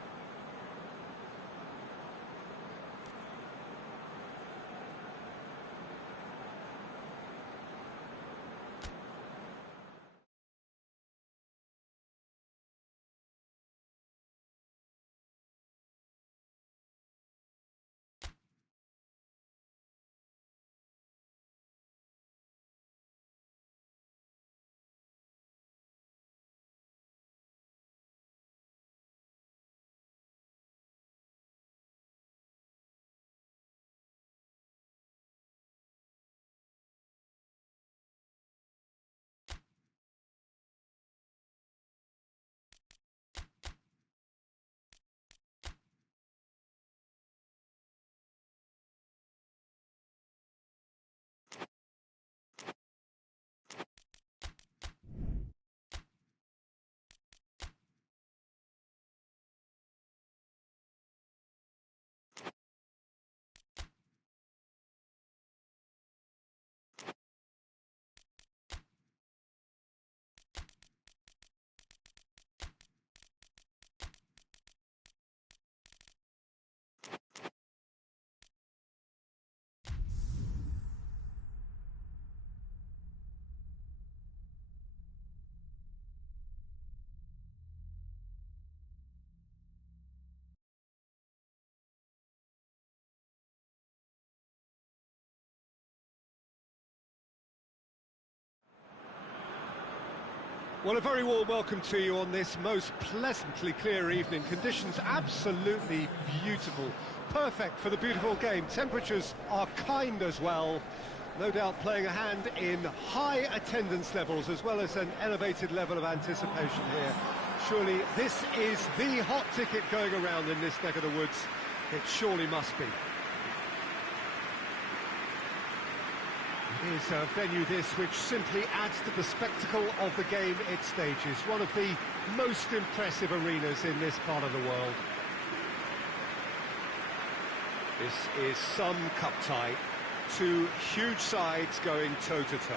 Well, a very warm welcome to you on this most pleasantly clear evening. Conditions absolutely beautiful. Perfect for the beautiful game. Temperatures are kind as well. No doubt playing a hand in high attendance levels as well as an elevated level of anticipation here. Surely this is the hot ticket going around in this neck of the woods. It surely must be. It is a venue this which simply adds to the spectacle of the game it stages. One of the most impressive arenas in this part of the world. This is some cup tie. Two huge sides going toe-to-toe.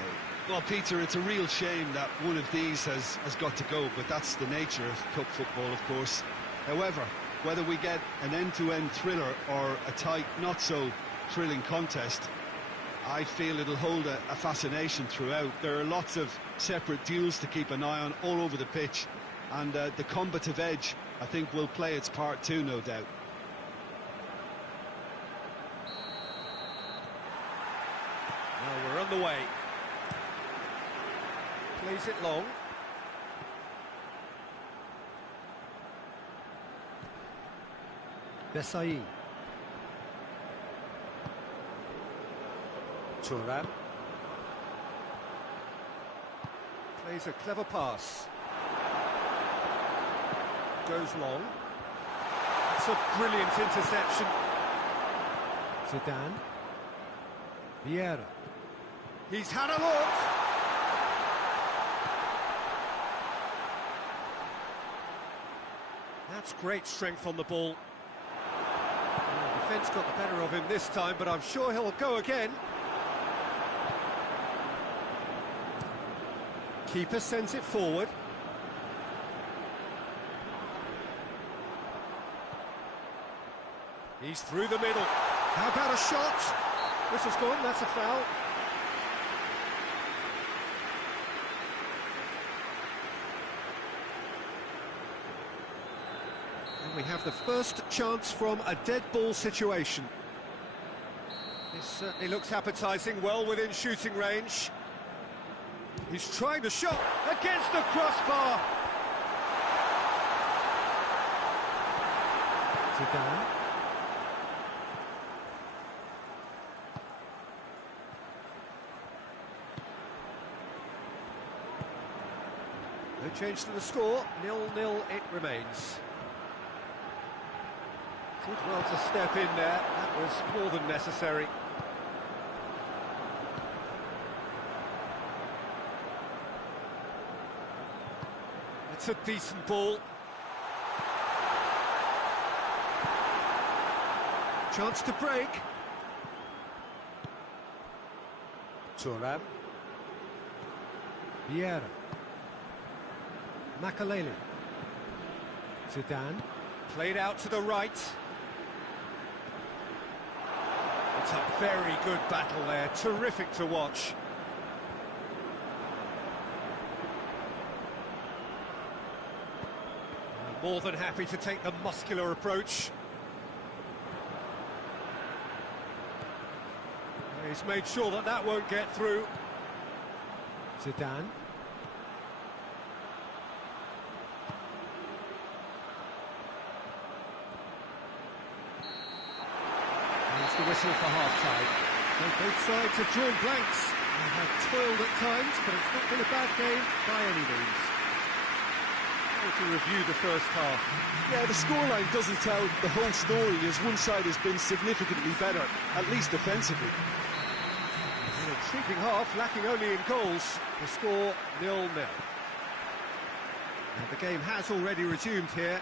Well, Peter, it's a real shame that one of these has got to go, but that's the nature of cup football, of course. However, whether we get an end-to-end thriller or a tight, not-so-thrilling contest, I feel it'll hold a fascination throughout. There are lots of separate duels to keep an eye on all over the pitch, and the combative edge, I think, will play its part too, no doubt. Well, we're on the way. Plays it long. Besai. Turam. Plays a clever pass. Goes long. It's a brilliant interception. Zidane. Vieira. He's had a look. That's great strength on the ball. The defence got the better of him this time, but I'm sure he'll go again. Keeper sends it forward. He's through the middle. How about a shot? Whistle's gone, that's a foul. And we have the first chance from a dead ball situation. This certainly looks appetising, well within shooting range. He's trying to shot against the crossbar. Zidane. No change to the score, 0-0 it remains. Did well to step in there, that was more than necessary. It's a decent ball. Chance to break. Turam. Vieira. Makalele. Zidane. Played out to the right. It's a very good battle there. Terrific to watch. More than happy to take the muscular approach. He's made sure that that won't get through. Zidane. There's the whistle for half-time. Both sides have drawn blanks. They have toiled at times, but it's not been a bad game by any means. To review the first half. Yeah, the scoreline doesn't tell the whole story, as one side has been significantly better, at least defensively. An intriguing half, lacking only in goals. The score 0-0. And the game has already resumed here.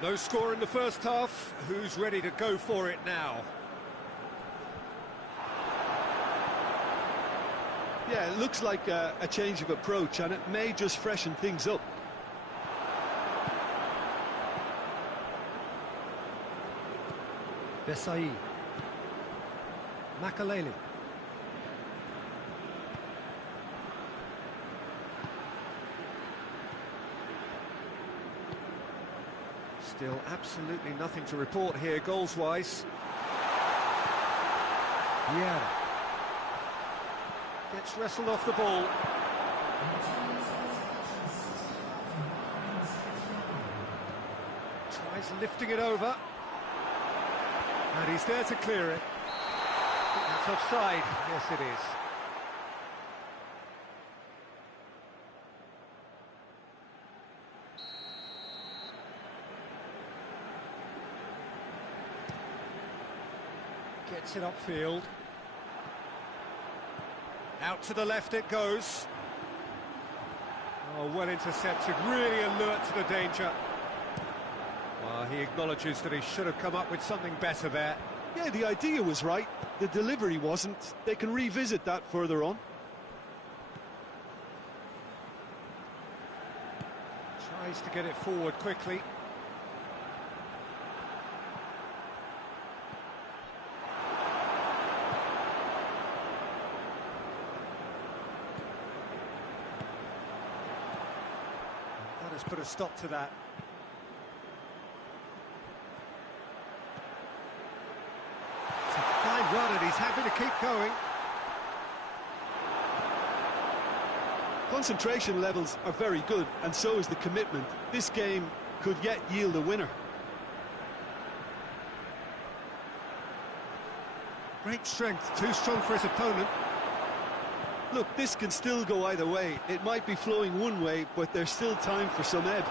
No score in the first half. Who's ready to go for it now? Yeah, it looks like a change of approach, and it may just freshen things up. Besai. Makalele. Still absolutely nothing to report here, goals-wise. Yeah. Gets wrestled off the ball. Tries lifting it over. And he's there to clear it. I think that's offside. Yes, it is. Gets it upfield. Out to the left it goes. Oh, well intercepted, really alert to the danger. Well, he acknowledges that he should have come up with something better there. Yeah, the idea was right, the delivery wasn't. They can revisit that further on. Tries to get it forward quickly. That has put a stop to that. It's a fine run and he's happy to keep going. Concentration levels are very good, and so is the commitment. This game could yet yield a winner. Great strength, too strong for his opponent. Look, this can still go either way. It might be flowing one way, but there's still time for some ebb.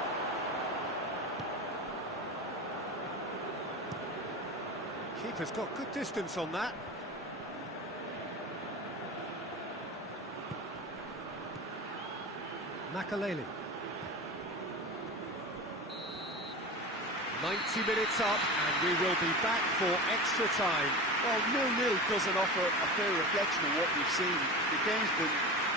Keeper's got good distance on that. Makaleli. 90 minutes up, and we will be back for extra time. Well, 0-0 doesn't offer a fair reflection of what we've seen. The game's been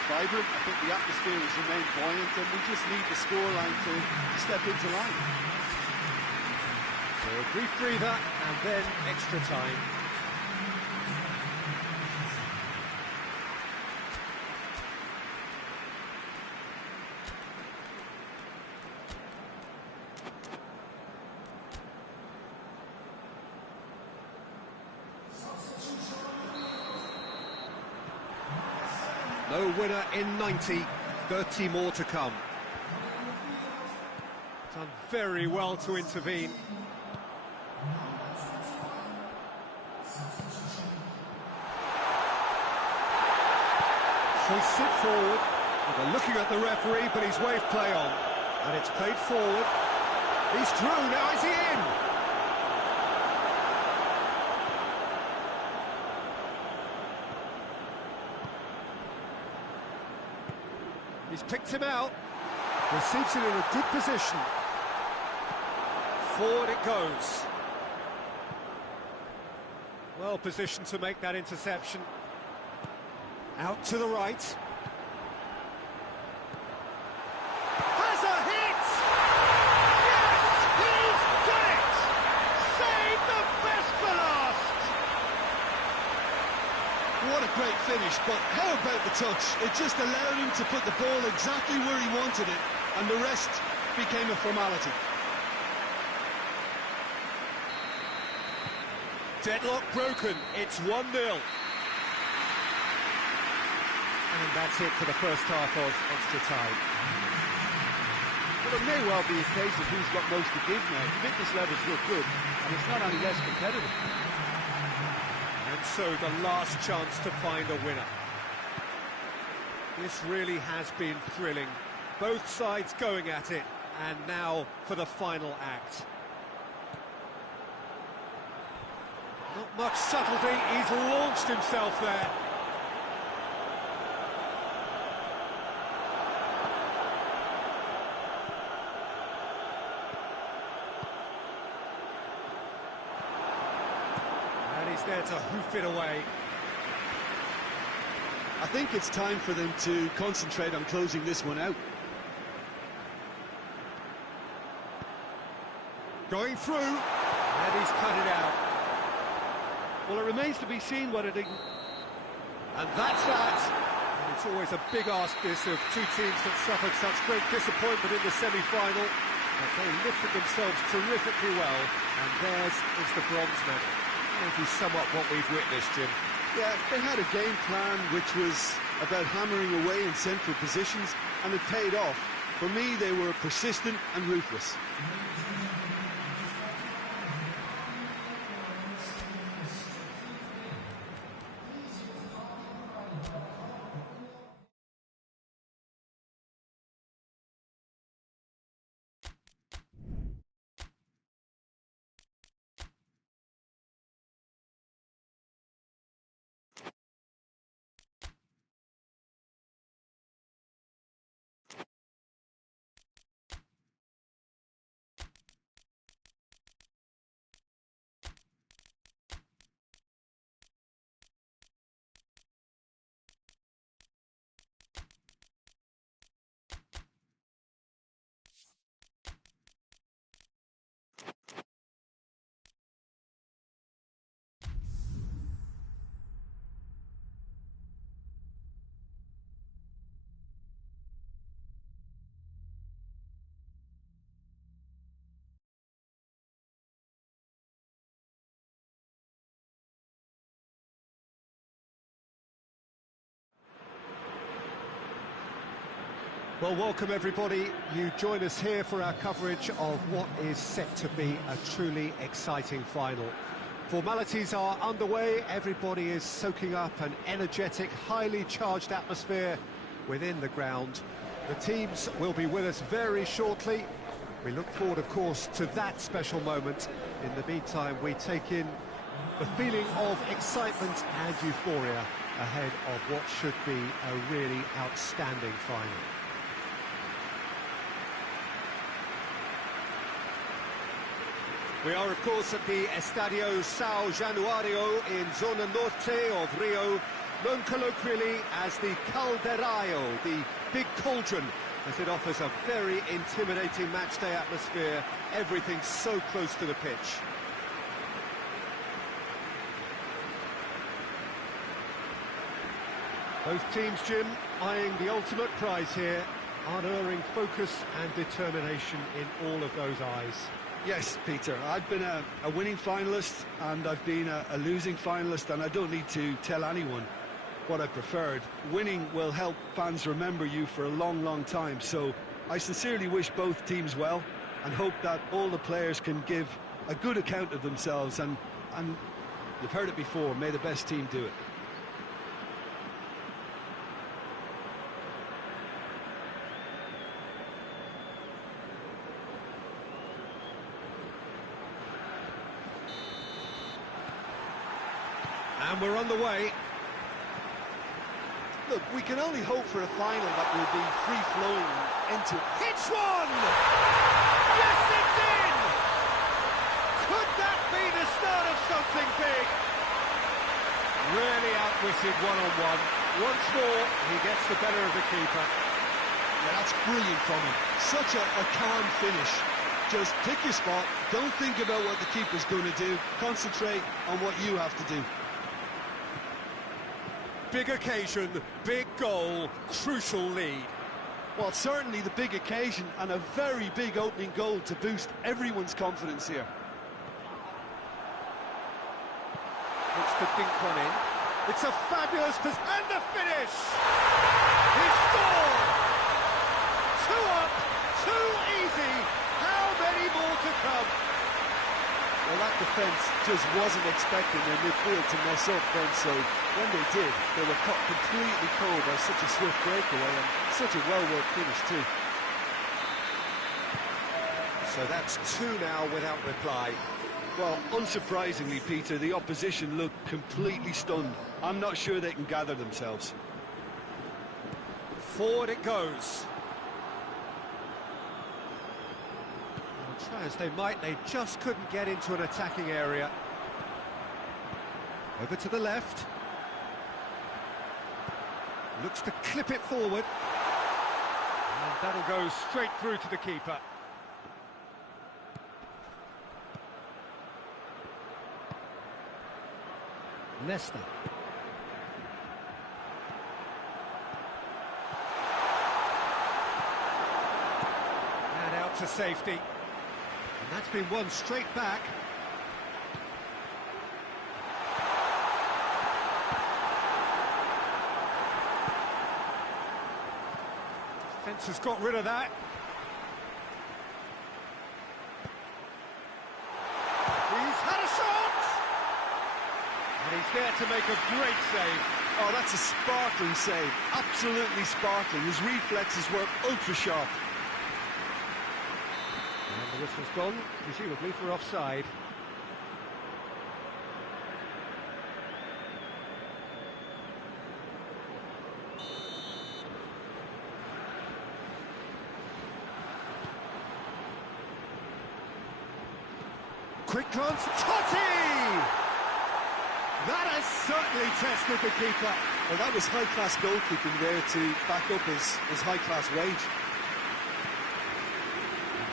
vibrant. I think the atmosphere has remained buoyant, and we just need the scoreline to step into line. So a brief breather, and then extra time. No winner in 90, 30 more to come. Done very well to intervene. Hoists it forward. They're looking at the referee, but he's waved play on. And it's played forward. He's through, now is he in? He's picked him out, receives it in a good position. Forward it goes. Well positioned to make that interception. Out to the right. Has a hit! Yes, he's done it! Save the best for last! What a great finish, but how about the touch? It just allowed him to put the ball exactly where he wanted it, and the rest became a formality. Deadlock broken, it's 1-0. And that's it for the first half of extra time. Well, it may well be a case of who's got most to give now. Fitness levels look good, and it's not any less competitive. And so the last chance to find a winner. This really has been thrilling. Both sides going at it, and now for the final act. Not much subtlety, he's launched himself there. And he's there to hoof it away. I think it's time for them to concentrate on closing this one out. Going through, and he's cut it out. Well, it remains to be seen what it... And that's that. And it's always a big ask, this, of two teams that suffered such great disappointment in the semi-final. But they lifted themselves terrifically well, and theirs is the bronze medal. Maybe sum up what we've witnessed, Jim. Yeah, they had a game plan which was about hammering away in central positions, and it paid off. For me, they were persistent and ruthless. Well, welcome everybody. You join us here for our coverage of what is set to be a truly exciting final. Formalities are underway, everybody is soaking up an energetic, highly charged atmosphere within the ground. The teams will be with us very shortly. We look forward, of course, to that special moment. In the meantime, we take in the feeling of excitement and euphoria ahead of what should be a really outstanding final. We are, of course, at the Estadio São Januário in Zona Norte of Rio, known colloquially as the Caldeirão, the big cauldron, as it offers a very intimidating matchday atmosphere, everything so close to the pitch. Both teams, Jim, eyeing the ultimate prize here, unerring focus and determination in all of those eyes. Yes, Peter, I've been a winning finalist and I've been a losing finalist, and I don't need to tell anyone what I preferred. Winning will help fans remember you for a long, long time, so I sincerely wish both teams well and hope that all the players can give a good account of themselves, and you've heard it before, may the best team do it. And we're on the way. Look, we can only hope for a final that will be free-flowing and into... Hits one! Yes, it's in! Could that be the start of something big? Really outwitted one-on-one. Once more, he gets the better of the keeper. Yeah, that's brilliant from him. Such a calm finish. Just pick your spot, don't think about what the keeper's going to do, concentrate on what you have to do. Big occasion, big goal, crucial lead. Well, certainly the big occasion and a very big opening goal to boost everyone's confidence here. Looks to dink one in. It's a fabulous and the finish! He scored! 2 up, 2 easy. How many more to come? Well, that defence just wasn't expecting their midfield to mess up then, so when they did, they were cut completely cold by such a swift breakaway and such a well-worked finish too. So that's 2 now without reply. Well, unsurprisingly, Peter, the opposition looked completely stunned. I'm not sure they can gather themselves. Forward it goes. Try as they might, they just couldn't get into an attacking area. Over to the left. Looks to clip it forward. And that'll go straight through to the keeper. Leicester. And out to safety. And that's been won straight back. Defence has got rid of that. He's had a shot! And he's there to make a great save. Oh, that's a sparkling save. Absolutely sparkling. His reflexes were ultra-sharp. And the whistle's gone, presumably for offside. Quick glance, Totti! That has certainly tested the keeper. Well, that was high-class goalkeeping there to back up his high-class range.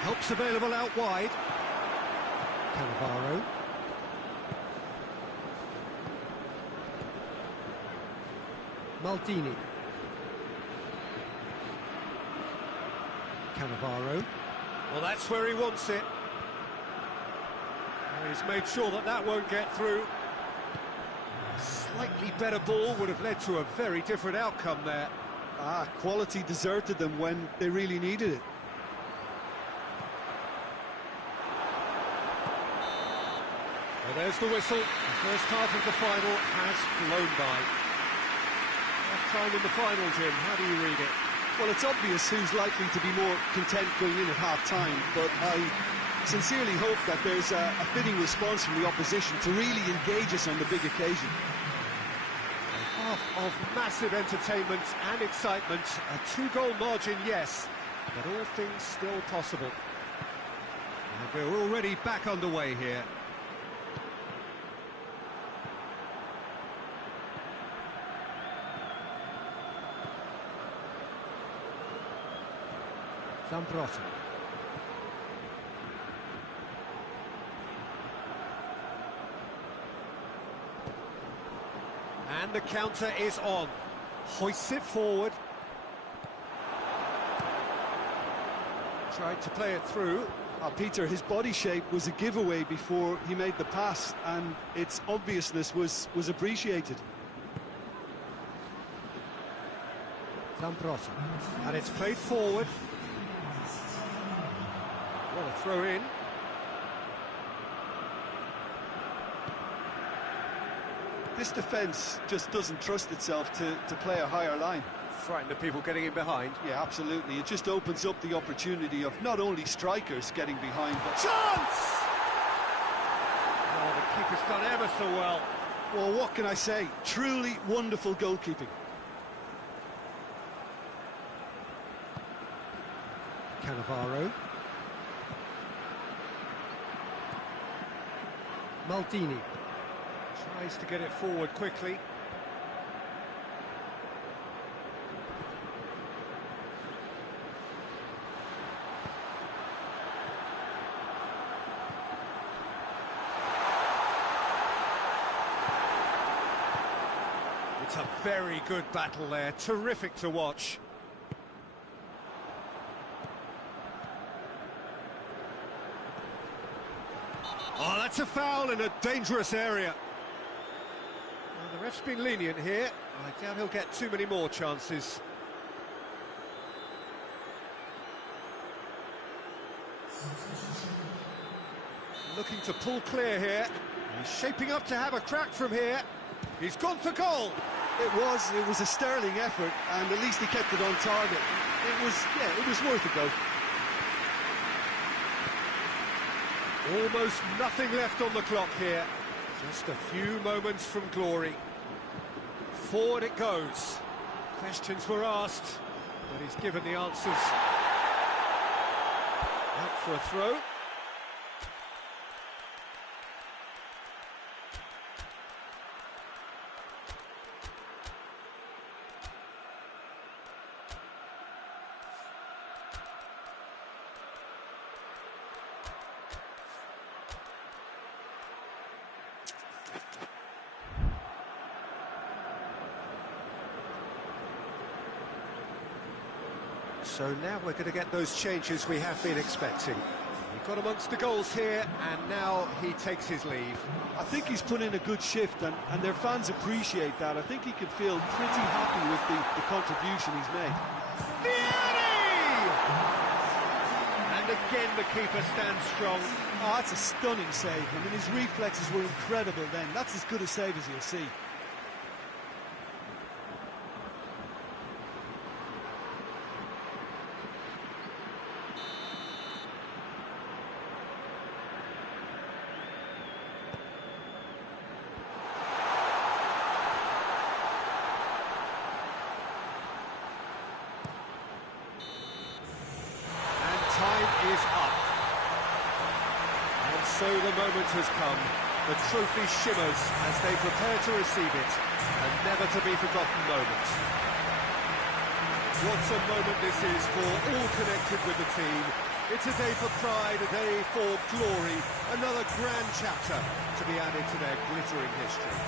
Help's available out wide. Cannavaro. Maldini. Cannavaro. Well, that's where he wants it. He's made sure that that won't get through. A slightly better ball would have led to a very different outcome there. Quality deserted them when they really needed it. Well, there's the whistle. The first half of the final has flown by. Half-time in the final, Jim. How do you read it? Well, it's obvious who's likely to be more content going in at half-time, but I sincerely hope that there's a fitting response from the opposition to really engage us on the big occasion. A half of massive entertainment and excitement. A two-goal margin, yes, but all things still possible. And we're already back underway here. Zambrossi. And the counter is on. Hoists it forward. Tried to play it through. Peter, his body shape was a giveaway before he made the pass, and its obviousness was appreciated. Zambrossi. And it's played forward. What a throw in. This defence just doesn't trust itself to play a higher line. Frightened of people getting in behind. Yeah, absolutely. It just opens up the opportunity of not only strikers getting behind, but... Chance! Oh, the keeper's done ever so well. Well, what can I say? Truly wonderful goalkeeping. Cannavaro. Maldini. Tries to get it forward quickly. It's a very good battle there, terrific to watch. Oh, that's a foul in a dangerous area. Well, the ref's been lenient here. I doubt he'll get too many more chances. Looking to pull clear here. He's shaping up to have a crack from here. He's gone for goal. It was a sterling effort, and at least he kept it on target. It was worth a go. Almost nothing left on the clock here. Just a few moments from glory. Forward it goes. Questions were asked, but he's given the answers. Out for a throw. So now we're going to get those changes we have been expecting. He got amongst the goals here, and now he takes his leave. I think he's put in a good shift, and their fans appreciate that. I think he can feel pretty happy with the contribution he's made. Vianney! again the keeper stands strong. Oh, that's a stunning save. I mean, his reflexes were incredible then. That's as good a save as you'll see. Time is up. And so the moment has come. The trophy shimmers as they prepare to receive it. A never-to-be-forgotten moment. What a moment this is for all connected with the team. It's a day for pride, a day for glory. Another grand chapter to be added to their glittering history.